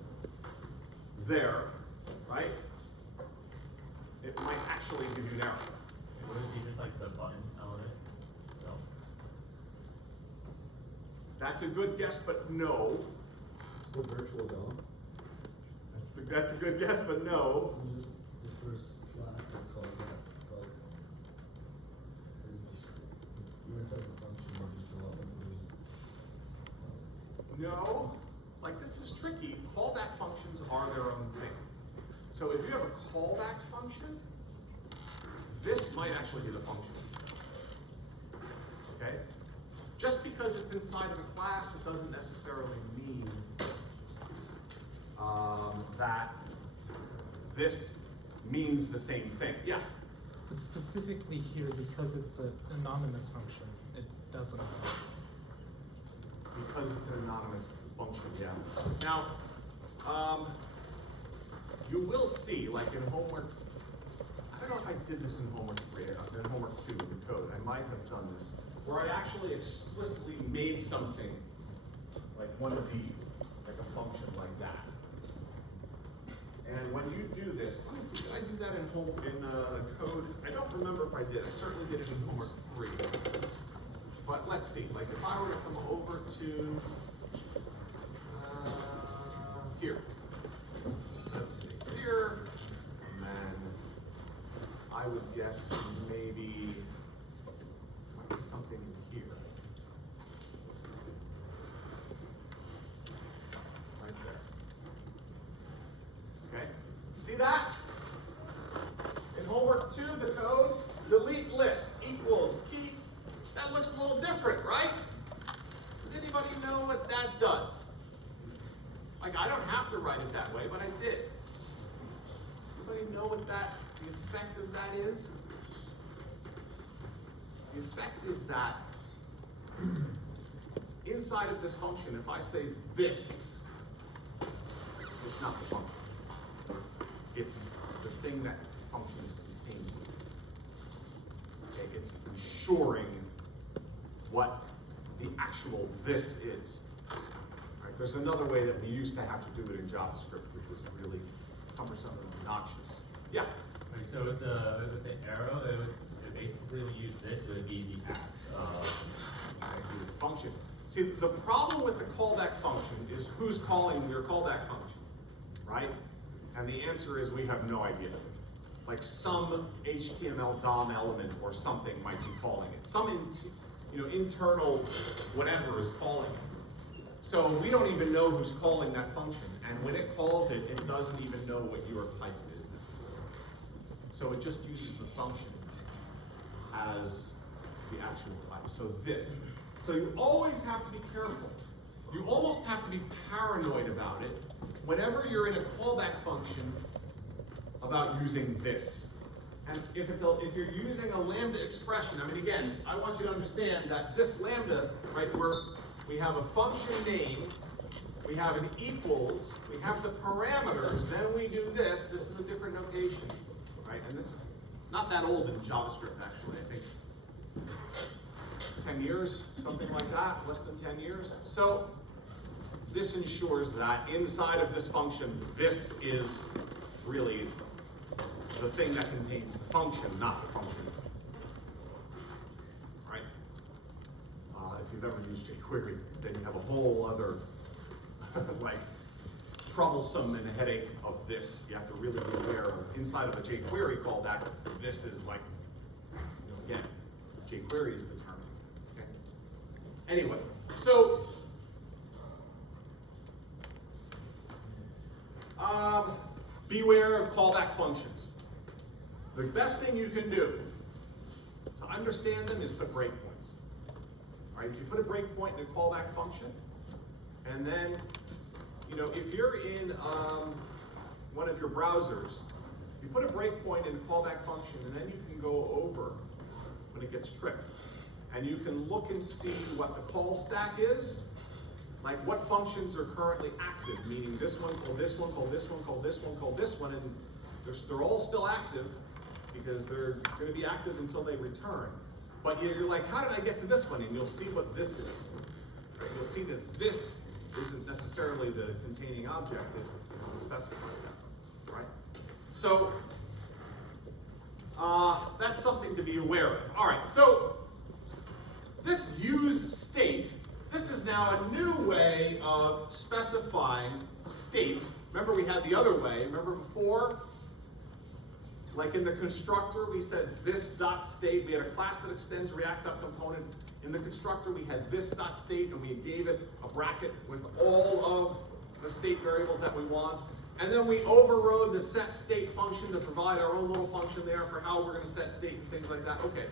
there, right? It might actually give you an error. Would it be just like the button element? So. That's a good guess, but no. The virtual DOM, That's a good guess, but no. just the first class that called that, but you're inside the function, or just development, No. Like, this is tricky. Callback functions are their own thing. So if you have a callback function, this might actually be the function. Okay? Just because it's inside of a class, it doesn't necessarily mean that this means the same thing. Yeah? But specifically here, because it's an anonymous function, it doesn't apply. Because it's an anonymous function, yeah. Now, you will see, like in homework, I don't know if I did this in homework 3, in homework 2 in the code, I might have done this, where I actually explicitly made something like one of these, like a function like that. And when you do this, let me see, did I do that in code? I don't remember if I did. I certainly did it in homework 3. But let's see, like if I were to come over to here, let's see, here, and then I would guess maybe something here. Let's see. Right there. Okay? See that? In homework 2, the code, delete list equals key. That looks a little different, right? Does anybody know what that does? Like, I don't have to write it that way, but I did. Anybody know what the effect of that is? The effect is that inside of this function, if I say this, it's not the function. It's the thing that function is contained in. Okay, it's ensuring what the actual this is. Right? There's another way that we used to have to do it in JavaScript, which was really cumbersome and obnoxious. Yeah? Okay, so with the arrow, it basically when you use this, it would be the act of The function. See, the problem with the callback function is who's calling your callback function, right? And the answer is we have no idea. Like some HTML DOM element or something might be calling it. Some internal whatever is calling it. So we don't even know who's calling that function. And when it calls it, it doesn't even know what your type is necessarily. So it just uses the function as the actual type. So this. So you always have to be careful. You almost have to be paranoid about it whenever you're in a callback function about using this, and if you're using a lambda expression, I mean, again, I want you to understand that this lambda, right, we have a function name, we have an equals, we have the parameters, then we do this. This is a different notation, right? And this is not that old in JavaScript, actually, I think 10 years, something like that, less than 10 years. So this ensures that inside of this function, this is really the thing that contains the function, not the function itself. Right? If you've ever used jQuery, then you have a whole other like troublesome and headache of this. You have to really be aware of inside of a jQuery callback, this is like, again, jQuery is the term. Okay? Anyway, so beware of callback functions. The best thing you can do to understand them is put breakpoints. All right, if you put a breakpoint in a callback function, and then, if you're in one of your browsers, you put a breakpoint in a callback function, and then you can go over when it gets tripped, and you can look and see what the call stack is, like what functions are currently active, meaning this one, call this one, call this one, call this one, call this one, and they're all still active because they're going to be active until they return. But you're like, how did I get to this one? And you'll see what this is. Right? You'll see that this isn't necessarily the containing object that specifies that, right? So that's something to be aware of. All right, so this use state, this is now a new way of specifying state. Remember we had the other way. Remember before? Like in the constructor, we said this dot state. We had a class that extends React App component. In the constructor, we had this dot state, and we gave it a bracket with all of the state variables that we want. And then we overrode the set state function to provide our own little function there for how we're going to set state and things like that. Okay.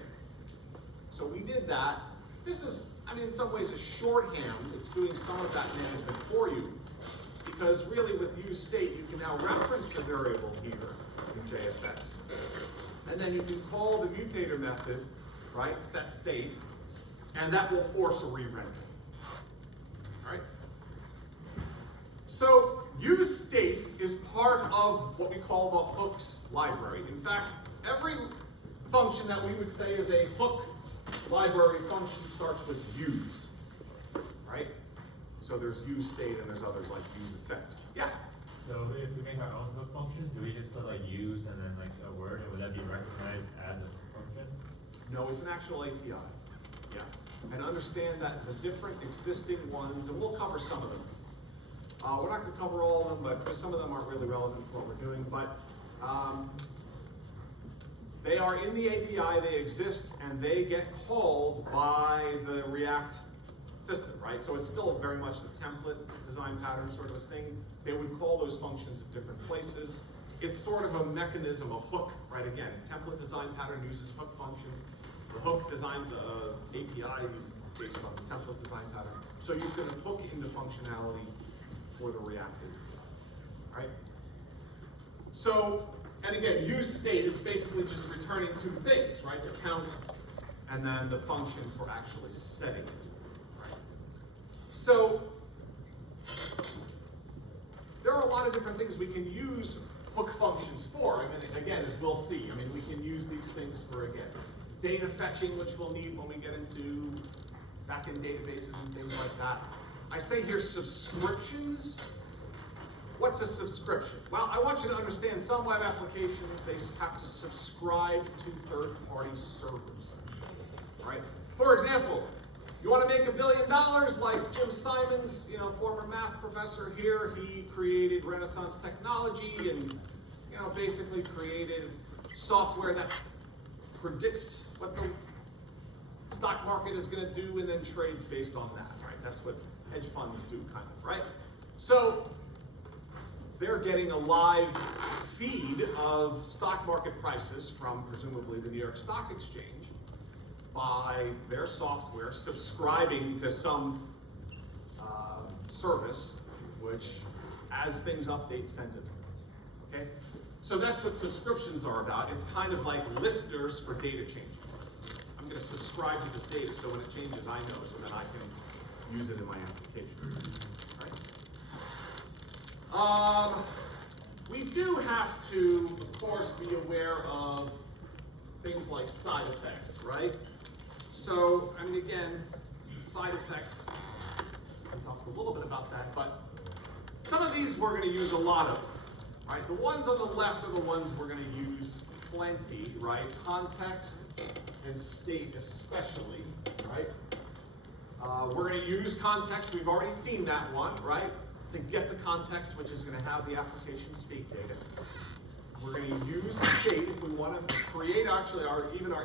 So we did that. This is, in some ways, a shorthand. It's doing some of that management for you. Because really, with use state, you can now reference the variable here in JSX. And then you can call the mutator method, right, set state, and that will force a re-render. All right? So use state is part of what we call the hooks library. In fact, every function that we would say is a hook library function starts with use, right? So there's use state and there's others like use effect. Yeah? So if we make our own hook function, do we just put like use and then like a word, and would that be recognized as a hook function? No, it's an actual API. Yeah. And understand that the different existing ones, and we'll cover some of them. We're not going to cover all of them, but because some of them aren't really relevant to what we're doing, but they are in the API, they exist, and they get called by the React system, right? So it's still very much the template design pattern sort of a thing. They would call those functions at different places. It's sort of a mechanism, a hook, right? Again, template design pattern uses hook functions. The hook design API is based on the template design pattern. So you can hook into functionality for the React API, right? So, and again, use state is basically just returning two things, right? The count and then the function for actually setting it, right? So, there are a lot of different things we can use hook functions for. Again, as we'll see, we can use these things for, again, data fetching, which we'll need when we get into backend databases and things like that. I say here subscriptions. What's a subscription? Well, I want you to understand some web applications, they have to subscribe to third-party servers, right? For example, you want to make $1 billion like Jim Simons, former math professor here. He created Renaissance Technology and, basically created software that predicts what the stock market is going to do and then trades based on that, right? That's what hedge funds do, kind of, right? So they're getting a live feed of stock market prices from presumably the New York Stock Exchange by their software subscribing to some service which as things update, sends it to me. Okay? So that's what subscriptions are about. It's kind of like listeners for data changes. I'm going to subscribe to this data so when it changes, I know, so that I can use it in my application. Right? We do have to, of course, be aware of things like side effects, right? So, I mean, again, side effects, I talked a little bit about that, but some of these we're going to use a lot of, right? The ones on the left are the ones we're going to use plenty, right? Context and state especially, right? We're going to use context, we've already seen that one, right? To get the context, which is going to have the application state data. We're going to use state if we want to create actually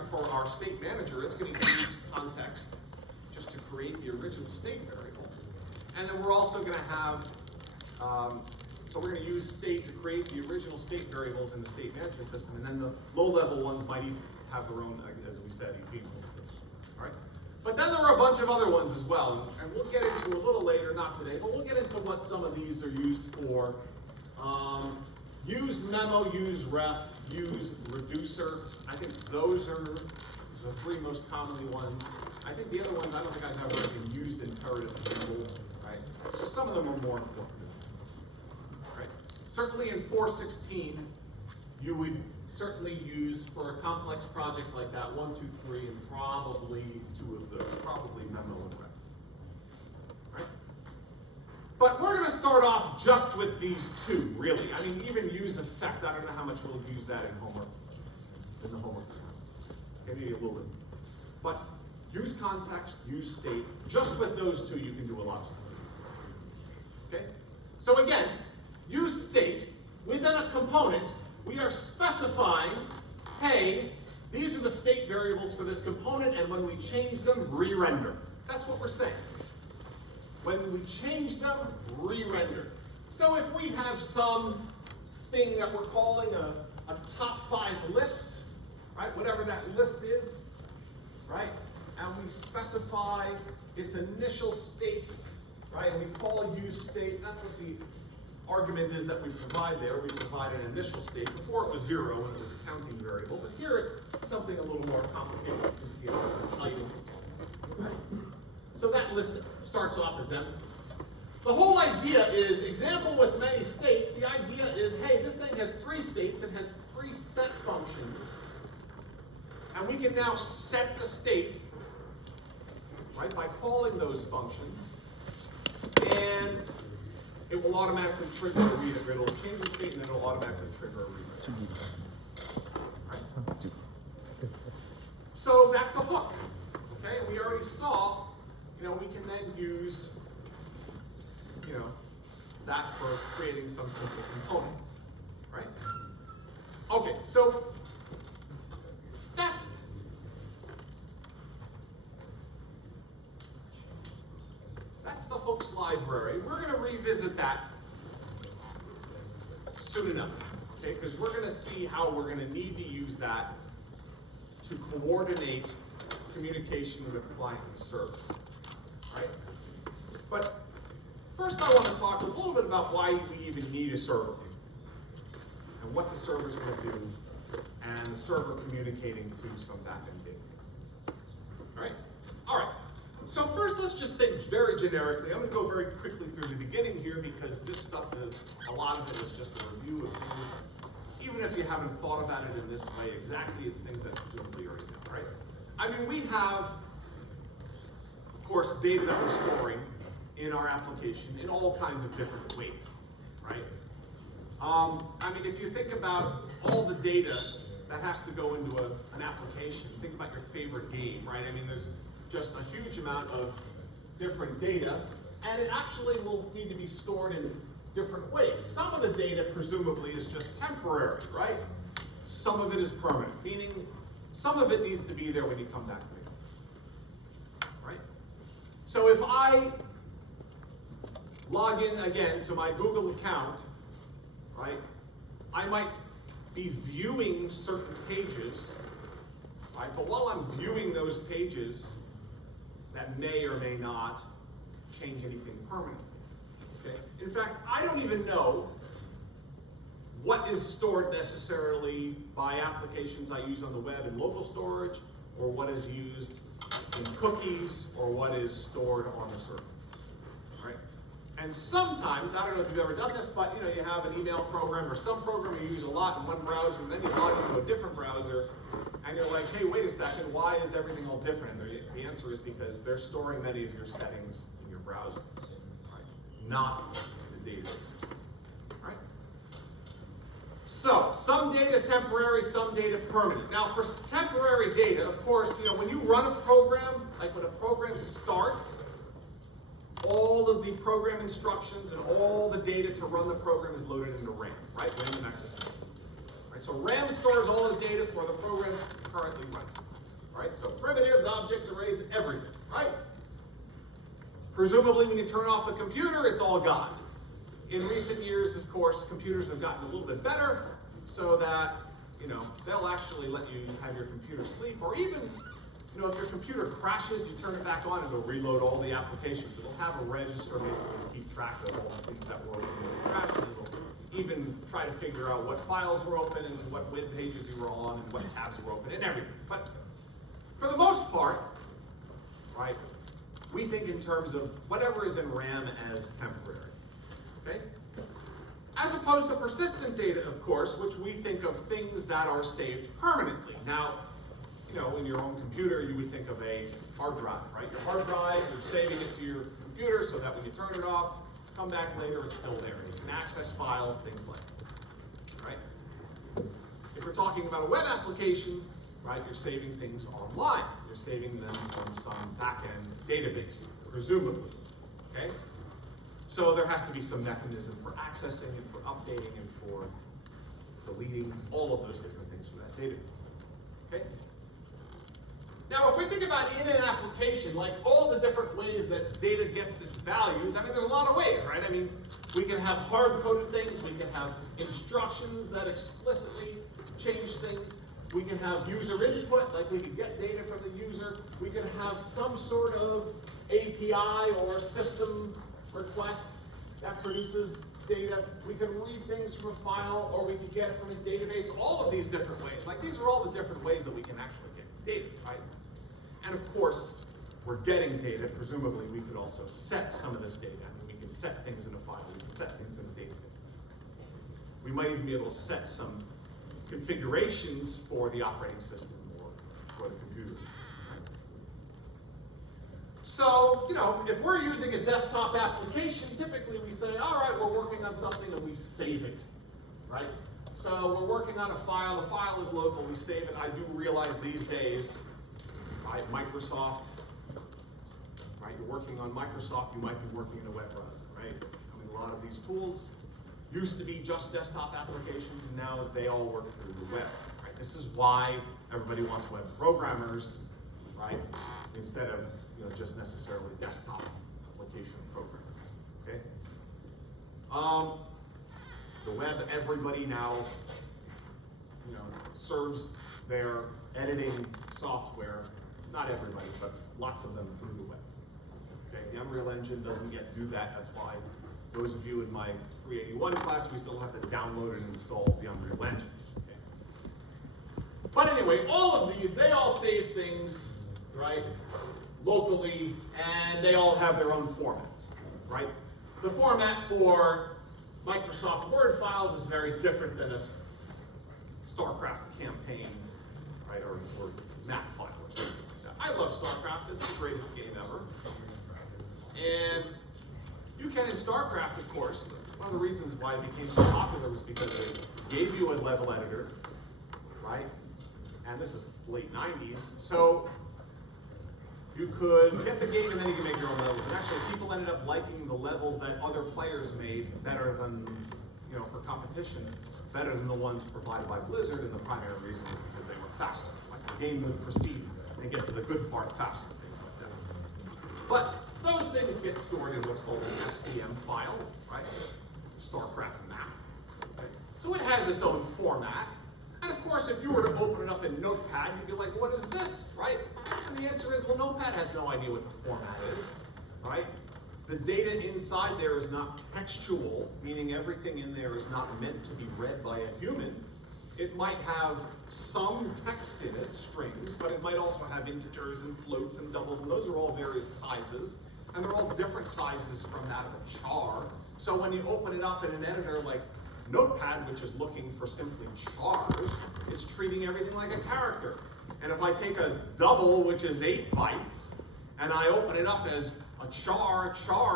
for our state manager, it's going to use context just to create the original state variables. And then we're also going to have, so we're going to use state to create the original state variables in the state management system, and then the low-level ones might even have their own, as we said, ephemeral state. All right? But then there are a bunch of other ones as well, and we'll get into a little later, not today, but we'll get into what some of these are used for. Use memo, use ref, use reducer. I think those are the three most commonly ones. I think the other ones, I don't think I've ever even used imperative handle, right? So some of them are more important, right? Certainly in 416, you would certainly use for a complex project like that 1, 2, 3, and probably 2 of those, probably memo and ref, right? But we're going to start off just with these two, really. I mean, even use effect. I don't know how much we'll use that in homework, in the homework assignments. Maybe a little bit. But use context, use state. Just with those two, you can do a lot of stuff. Okay? So again, use state. Within a component, we are specifying, hey, these are the state variables for this component, and when we change them, re-render. That's what we're saying. When we change them, re-render. So if we have some thing that we're calling a top 5 list, right, whatever that list is, right, and we specify its initial state, right, and we call use state, that's what the argument is that we provide there. We provide an initial state. Before it was 0 when it was a counting variable, but here it's something a little more complicated. You can see it as an item. Right? So that list starts off as empty. The whole idea is, example with many states, the idea is, hey, this thing has 3 states, it has 3 set functions, and we can now set the state, right, by calling those functions, and it will automatically trigger a read. It will change the state, and then it will automatically trigger a read. Right? So that's a hook. Okay, and we already saw, we can then use, that for creating some simple component, right? Okay, so that's the hooks library. We're going to revisit that soon enough, okay? Because we're going to see how we're going to need to use that to coordinate communication with client and server. Right? But first I want to talk a little bit about why we even need a server and what the server's going to do and the server communicating to some backend database. All right? All right. So first let's just think very generically. I'm going to go very quickly through the beginning here because this stuff is, a lot of it is just a review of things. Even if you haven't thought about it in this way exactly, it's things that presumably already know, right? I mean, we have, of course, data that we're storing in our application in all kinds of different ways, right? I mean, if you think about all the data that has to go into an application, think about your favorite game, right? I mean, there's just a huge amount of different data, and it actually will need to be stored in different ways. Some of the data, presumably, is just temporary, right? Some of it is permanent, meaning some of it needs to be there when you come back later, right? So if I log in again to my Google account, right, I might be viewing certain pages, right? But while I'm viewing those pages, that may or may not change anything permanently. Okay? In fact, I don't even know what is stored necessarily by applications I use on the web in local storage, or what is used in cookies, or what is stored on the server. Right? And sometimes, I don't know if you've ever done this, but you know, you have an email program or some program you use a lot in one browser, and then you log into a different browser, and you're like, hey, wait a second, why is everything all different? And the answer is because they're storing many of your settings in your browser, right? Not in the database. Right? So, some data temporary, some data permanent. Now, for temporary data, of course, you know, when you run a program, like when a program starts, all of the program instructions and all the data to run the program is loaded into RAM, right? Random access memory. Right? So RAM stores all the data for the programs currently running. Right? So primitives, objects, arrays, everything, right? Presumably when you turn off the computer, it's all gone. In recent years, of course, computers have gotten a little bit better so that, you know, they'll actually let you have your computer sleep, or even, you know, if your computer crashes, you turn it back on and it'll reload all the applications. It'll have a register basically to keep track of all the things that were open when it crashed. It'll even try to figure out what files were open and what web pages you were on and what tabs were open and everything. But for the most part, right, we think in terms of whatever is in RAM as temporary. Okay? As opposed to persistent data, of course, which we think of things that are saved permanently. Now, you know, in your own computer, you would think of a hard drive, right? Your hard drive, you're saving it to your computer so that when you turn it off, come back later, it's still there. You can access files, things like that, right? If we're talking about a web application, right, you're saving things online. You're saving them from some back-end database, presumably, okay? So there has to be some mechanism for accessing and for updating and for deleting all of those different things from that database, okay? Now, if we think about in an application, like all the different ways that data gets its values, I mean, there's a lot of ways, right? I mean, we can have hard-coded things, we can have instructions that explicitly change things, we can have user input, like we can get data from the user, we can have some sort of API or system request that produces data, we can read things from a file, or we can get it from a database, all of these different ways. Like, these are all the different ways that we can actually get data, right? And of course, we're getting data. Presumably, we could also set some of this data. I mean, we can set things in a file. We can set things in a database. We might even be able to set some configurations for the operating system or for the computer. So, you know, if we're using a desktop application, typically we say, all right, we're working on something and we save it, right? So we're working on a file. The file is local. We save it. I do realize these days, right, Microsoft, right, you're working on Microsoft, you might be working in a web browser, right? I mean, a lot of these tools used to be just desktop applications, and now they all work through the web, right? This is why everybody wants web programmers, right? Instead of, you know, just necessarily desktop application programmers, okay? The web, everybody now, you know, serves their editing software, not everybody, but lots of them through the web. Okay, the Unreal Engine doesn't yet do that. That's why those of you in my 381 class, we still have to download and install the Unreal Engine. Okay. But anyway, all of these, they all save things, right, locally, and they all have their own formats, right? The format for Microsoft Word files is very different than a StarCraft campaign, right, or Mac file or something like that. I love StarCraft, it's the greatest game ever. And you can in StarCraft, of course, one of the reasons why it became so popular was because they gave you a level editor, right? And this is late 90s, so you could get the game and then you can make your own levels. And actually people ended up liking the levels that other players made better than, you know, for competition, better than the ones provided by Blizzard, and the primary reason was because they were faster. Like the game would proceed and get to the good part faster, things like that. But those things get stored in what's called an SCM file, right? StarCraft map. Right? So it has its own format. And of course, if you were to open it up in Notepad, you'd be like, what is this, right? And the answer is, well, Notepad has no idea what the format is, right? the data inside there is not textual, meaning everything in there is not meant to be read by a human. It might have some text in it, strings, but it might also have integers and floats and doubles, and those are all various sizes, and they're all different sizes from that of a char. So when you open it up in an editor like Notepad, which is looking for simply chars, it's treating everything like a character. And if I take a double, which is 8 bytes, and I open it up as a char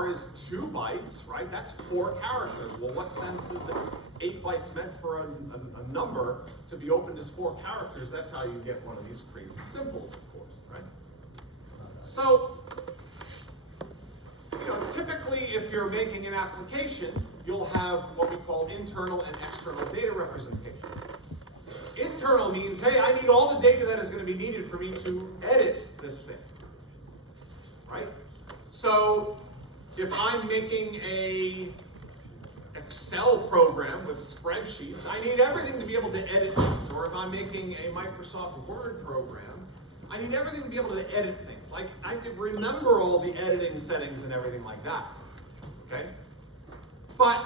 is 2 bytes, right? That's 4 characters. Well, what sense is it? 8 bytes meant for a number to be opened as 4 characters. That's how you get one of these crazy symbols, of course, right? So, you know, typically if you're making an application, you'll have what we call internal and external data representation. Internal means, hey, I need all the data that is going to be needed for me to edit this thing, right? So if I'm making a Excel program with spreadsheets, I need everything to be able to edit things. Or if I'm making a Microsoft Word program, I need everything to be able to edit things. Like, I have to remember all the editing settings and everything like that, okay? But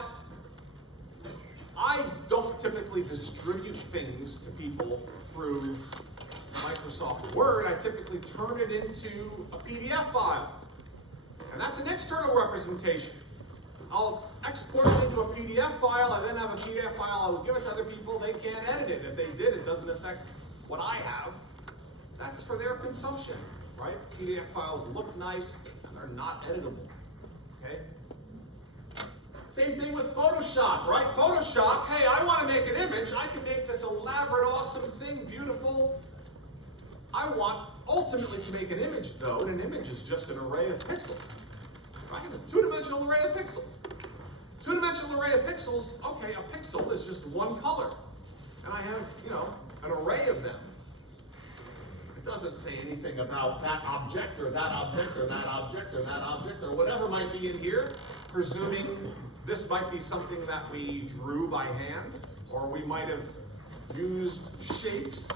I don't typically distribute things to people through Microsoft Word. I typically turn it into a PDF file. And that's an external representation. I'll export it into a PDF file. I then have a PDF file. I will give it to other people. They can't edit it. If they did, it doesn't affect what I have. That's for their consumption, right? PDF files look nice, and they're not editable, okay? Same thing with Photoshop, right? Photoshop, hey, I want to make an image. I can make this elaborate, awesome thing, beautiful. I want ultimately to make an image, though, and an image is just an array of pixels. Right? A two-dimensional array of pixels. Two-dimensional array of pixels, okay, a pixel is just one color. And I have, you know, an array of them. It doesn't say anything about that object or that object or that object or that object or whatever might be in here, presuming this might be something that we drew by hand, or we might have used shapes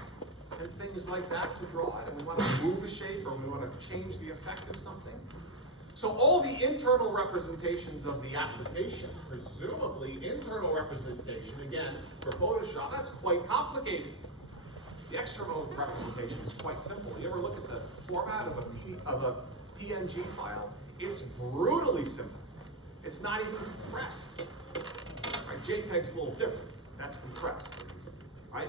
and things like that to draw it, and we want to move a shape or we want to change the effect of something. So all the internal representations of the application, presumably internal representation, again, for Photoshop, that's quite complicated. The external representation is quite simple. You ever look at the format of a PNG file? It's brutally simple. It's not even compressed. Right? JPEG's a little different. That's compressed. Right?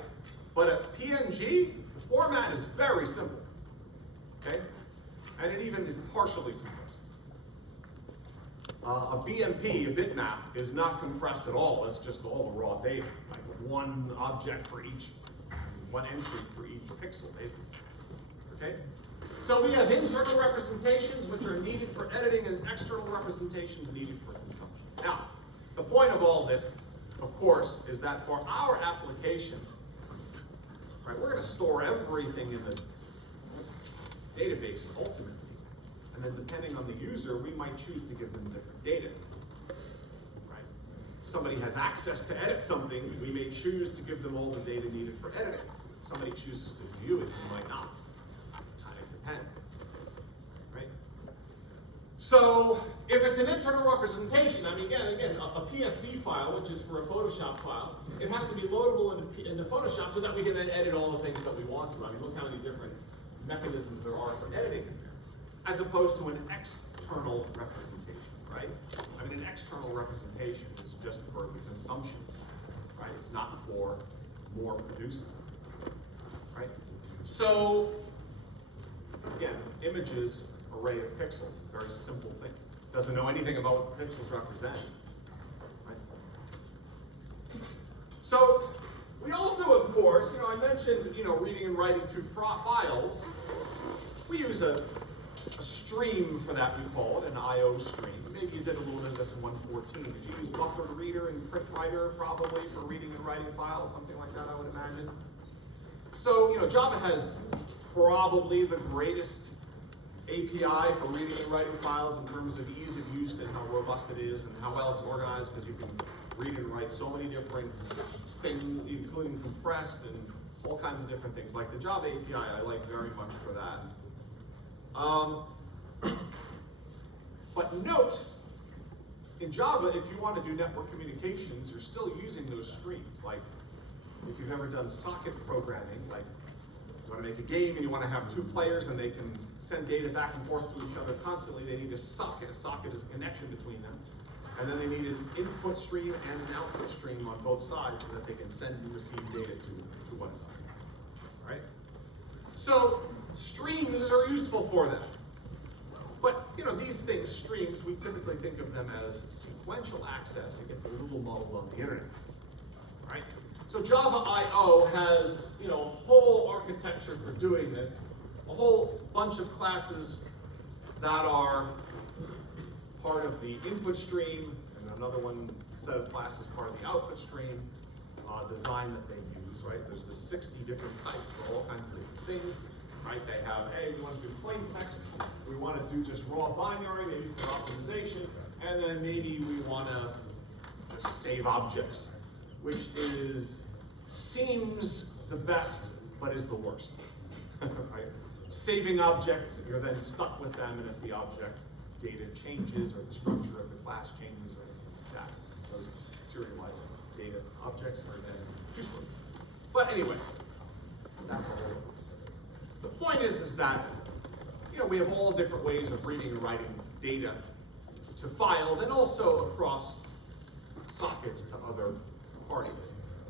But a PNG, the format is very simple. Okay? And it even is partially compressed. A BMP, a bitmap, is not compressed at all. It's just all the raw data. Like one object for each, one entry for each pixel, basically. Okay? So we have internal representations which are needed for editing and external representations needed for consumption. Now, the point of all this, of course, is that for our application, right, we're going to store everything in the database ultimately. And then depending on the user, we might choose to give them different data. Right? Somebody has access to edit something, we may choose to give them all the data needed for editing. Somebody chooses to view it, we might not. It depends. Right? So if it's an internal representation, I mean, again, a PSD file, which is for a Photoshop file, it has to be loadable into Photoshop so that we can then edit all the things that we want to. I mean, look how many different mechanisms there are for editing in there, as opposed to an external representation, right? I mean, an external representation is just for the consumption, right? It's not for more producing, right? So, again, images, array of pixels, very simple thing. Doesn't know anything about what the pixels represent, right? So, we also, of course, I mentioned, reading and writing to files. We use a stream for that, we call it, an I/O stream. Maybe you did a little bit of this in 1.14. Did you use buffered reader and print writer probably for reading and writing files, something like that, I would imagine. So, Java has probably the greatest API for reading and writing files in terms of ease of use and how robust it is and how well it's organized, because you can read and write so many different things, including compressed and all kinds of different things. Like the Java API, I like very much for that. But note in Java, if you want to do network communications, you're still using those streams. Like, if you've ever done socket programming, like you want to make a game and you want to have two players and they can send data back and forth to each other constantly, they need a socket. A socket is a connection between them. And then they need an input stream and an output stream on both sides so that they can send and receive data to one another. Right? So streams are useful for that. But you know, these things, streams, we typically think of them as sequential access. It gets a little muddled on the internet. Right? So Java I/O has, you know, a whole architecture for doing this, a whole bunch of classes that are part of the input stream, and another one set of classes part of the output stream design that they use, right? There's the 60 different types for all kinds of different things, right? They have, hey, we want to do plain text, we want to do just raw binary, maybe for optimization, and then maybe we want to just save objects, which seems the best, but is the worst, right? Saving objects, you're then stuck with them, and if the object data changes or the structure of the class changes or anything like that, those serialized data objects are then useless. But anyway, that's a whole. The point is that, you know, we have all different ways of reading and writing data to files and also across sockets to other parties,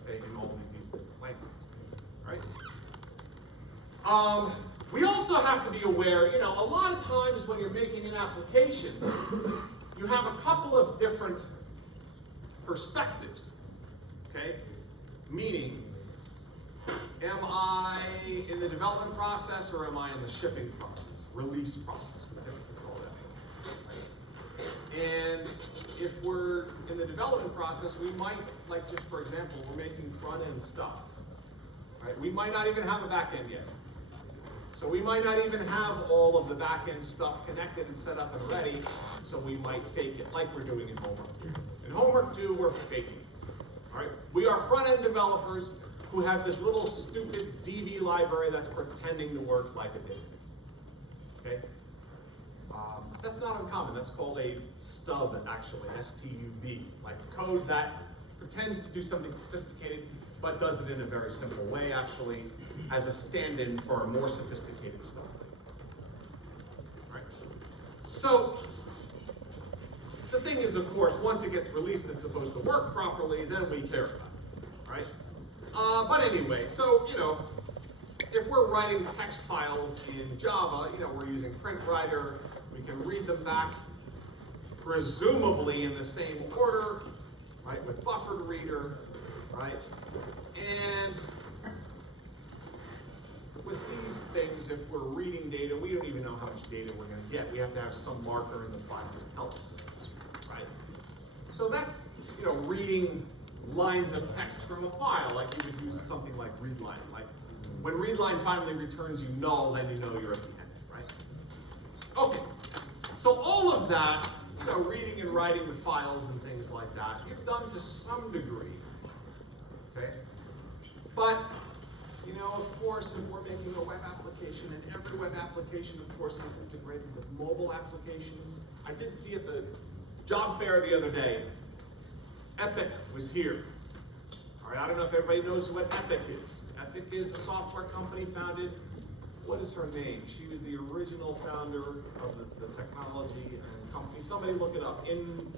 okay, in all of these different languages, right? We also have to be aware, you know, a lot of times when you're making an application, you have a couple of different perspectives, okay? Meaning, am I in the development process or am I in the shipping process, release process, we typically call that, right? And if we're in the development process, we might, like just for example, we're making front-end stuff, right? We might not even have a back-end yet. So we might not even have all of the back-end stuff connected and set up and ready, so we might fake it like we're doing in Homework. In Homework 2, we're faking it, all right? We are front-end developers who have this little stupid DB library that's pretending to work like a database, okay? That's not uncommon. That's called a stub, actually, S-T-U-B, like code that pretends to do something sophisticated, but does it in a very simple way, actually, as a stand-in for a more sophisticated stuff. Right? So, the thing is, of course, once it gets released, it's supposed to work properly, then we care about it, right? But anyway, so, you know, if we're writing text files in Java, you know, we're using PrintWriter, we can read them back, presumably in the same order, right, with buffered reader, right? And with these things, if we're reading data, we don't even know how much data we're going to get. We have to have some marker in the file to tell us, right? So that's, you know, reading lines of text from a file, like you would use something like readline. Like when readline finally returns you null, then you know you're at the end, right? Okay, so all of that, you know, reading and writing the files and things like that, you've done to some degree, okay? But, you know, of course, if we're making a web application, and every web application, of course, gets integrated with mobile applications. I did see at the job fair the other day, Epic was here. All right, I don't know if everybody knows what Epic is. Epic is a software company founded, what is her name? She was the original founder of the technology and company. Somebody look it up. In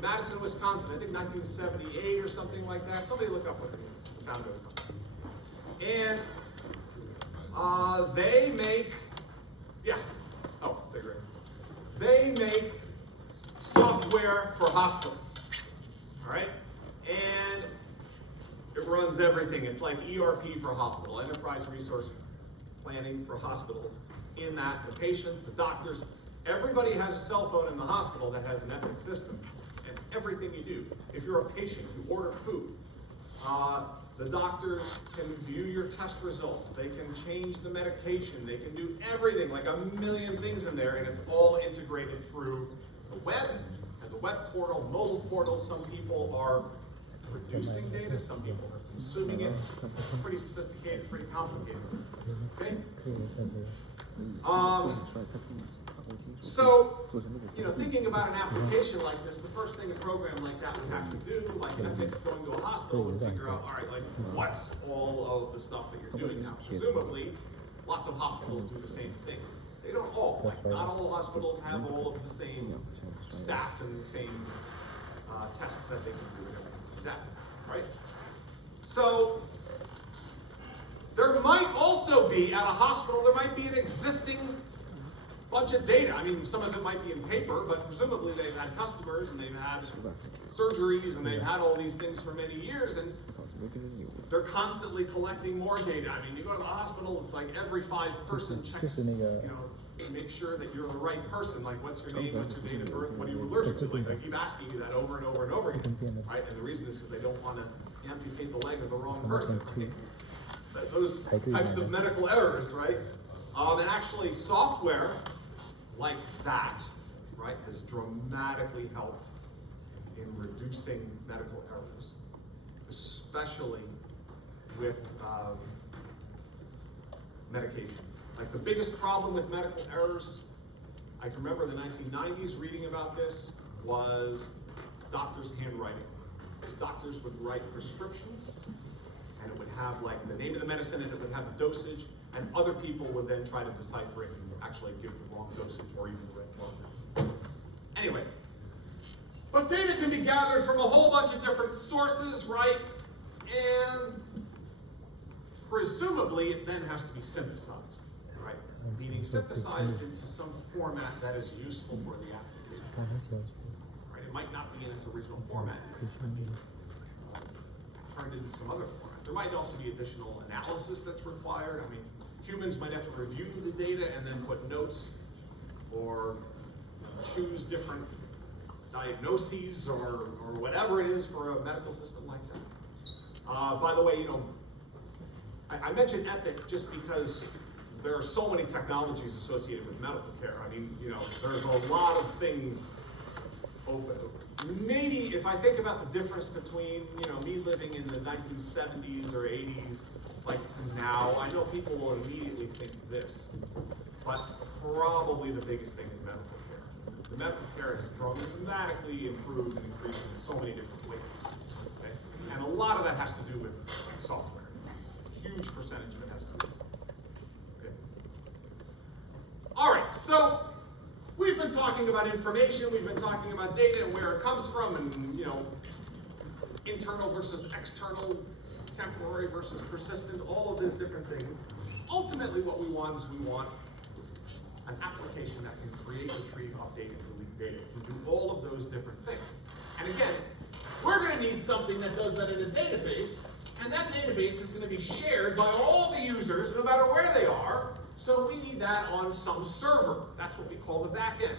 Madison, Wisconsin, I think 1978 or something like that. Somebody look up what it is, founder of the company. And they make, yeah, oh, they're great. They make software for hospitals, all right? And it runs everything. It's like ERP for hospital, enterprise resource planning for hospitals. In that, the patients, the doctors, everybody has a cell phone in the hospital that has an Epic system. And everything you do, if you're a patient, you order food, the doctors can view your test results. They can change the medication. They can do everything, like a million things in there, and it's all integrated through the web, as a web portal, mobile portal. Some people are producing data, some people are consuming it. It's pretty sophisticated, pretty complicated. Okay? So, thinking about an application like this, the first thing a program like that would have to do, like Epic going to a hospital, would figure out, all right, like, what's all of the stuff that you're doing now? Presumably, lots of hospitals do the same thing. They don't all, like, not all hospitals have all of the same staff and the same tests that they can do and everything like that, right? So, there might also be, at a hospital, there might be an existing budget data. I mean, some of it might be in paper, but presumably they've had customers and they've had surgeries and they've had all these things for many years, and they're constantly collecting more data. I mean, you go to the hospital, it's like every 5-person checks, to make sure that you're the right person. Like, what's your name, what's your date of birth, what are you allergic to? Like, they keep asking you that over and over and over again, right? And the reason is because they don't want to amputate the leg of the wrong person. Right? Those types of medical errors, right? And actually, software like that, right, has dramatically helped in reducing medical errors, especially with medication. Like, the biggest problem with medical errors, I can remember the 1990s reading about this, was doctors' handwriting. Because doctors would write prescriptions, and it would have like the name of the medicine, and it would have the dosage, and other people would then try to decipher it and actually give the wrong dosage or even the wrong dosage. Anyway, but data can be gathered from a whole bunch of different sources, right? And presumably it then has to be synthesized, right? Meaning synthesized into some format that is useful for the application. Right? It might not be in its original format. It might be turned into some other format. There might also be additional analysis that's required. I mean, humans might have to review the data and then put notes or choose different diagnoses or whatever it is for a medical system like that. By the way, I mentioned Epic just because there are so many technologies associated with medical care. I mean, there's a lot of things open. Maybe if I think about the difference between, me living in the 1970s or 80s, like to now, I know people will immediately think this, but probably the biggest thing is medical care. The medical care has dramatically improved and increased in so many different ways. Okay? And a lot of that has to do with software. A huge percentage of it has to do with software. Okay? All right, so we've been talking about information, we've been talking about data and where it comes from, and internal versus external, temporary versus persistent, all of these different things. Ultimately what we want is we want an application that can create, retrieve, update, and delete data. It can do all of those different things. And again, we're going to need something that does that in a database, and that database is going to be shared by all the users, no matter where they are. So we need that on some server. That's what we call the back end,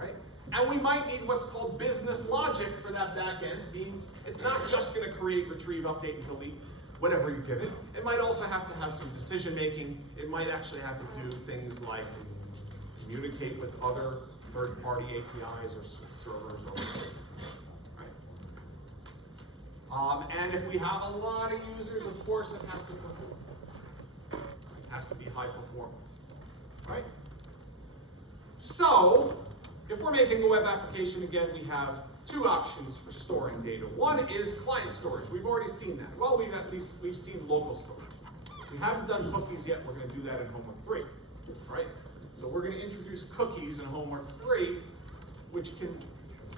right? And we might need what's called business logic for that back end. It means it's not just going to create, retrieve, update, and delete whatever you give it. It might also have to have some decision making. It might actually have to do things like communicate with other third-party APIs or servers or whatever. Right? And if we have a lot of users, of course, it has to perform. It has to be high performance, right? So, if we're making a web application, again, we have two options for storing data. One is client storage. We've already seen that. Well, we've seen local storage. We haven't done cookies yet. We're going to do that in Homework 3, right? So we're going to introduce cookies in Homework 3, which can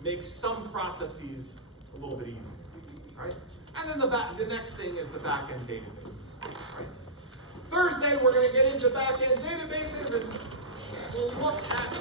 make some processes a little bit easier, right? And then the next thing is the back-end database, right? Thursday, we're going to get into back-end databases, and we'll look at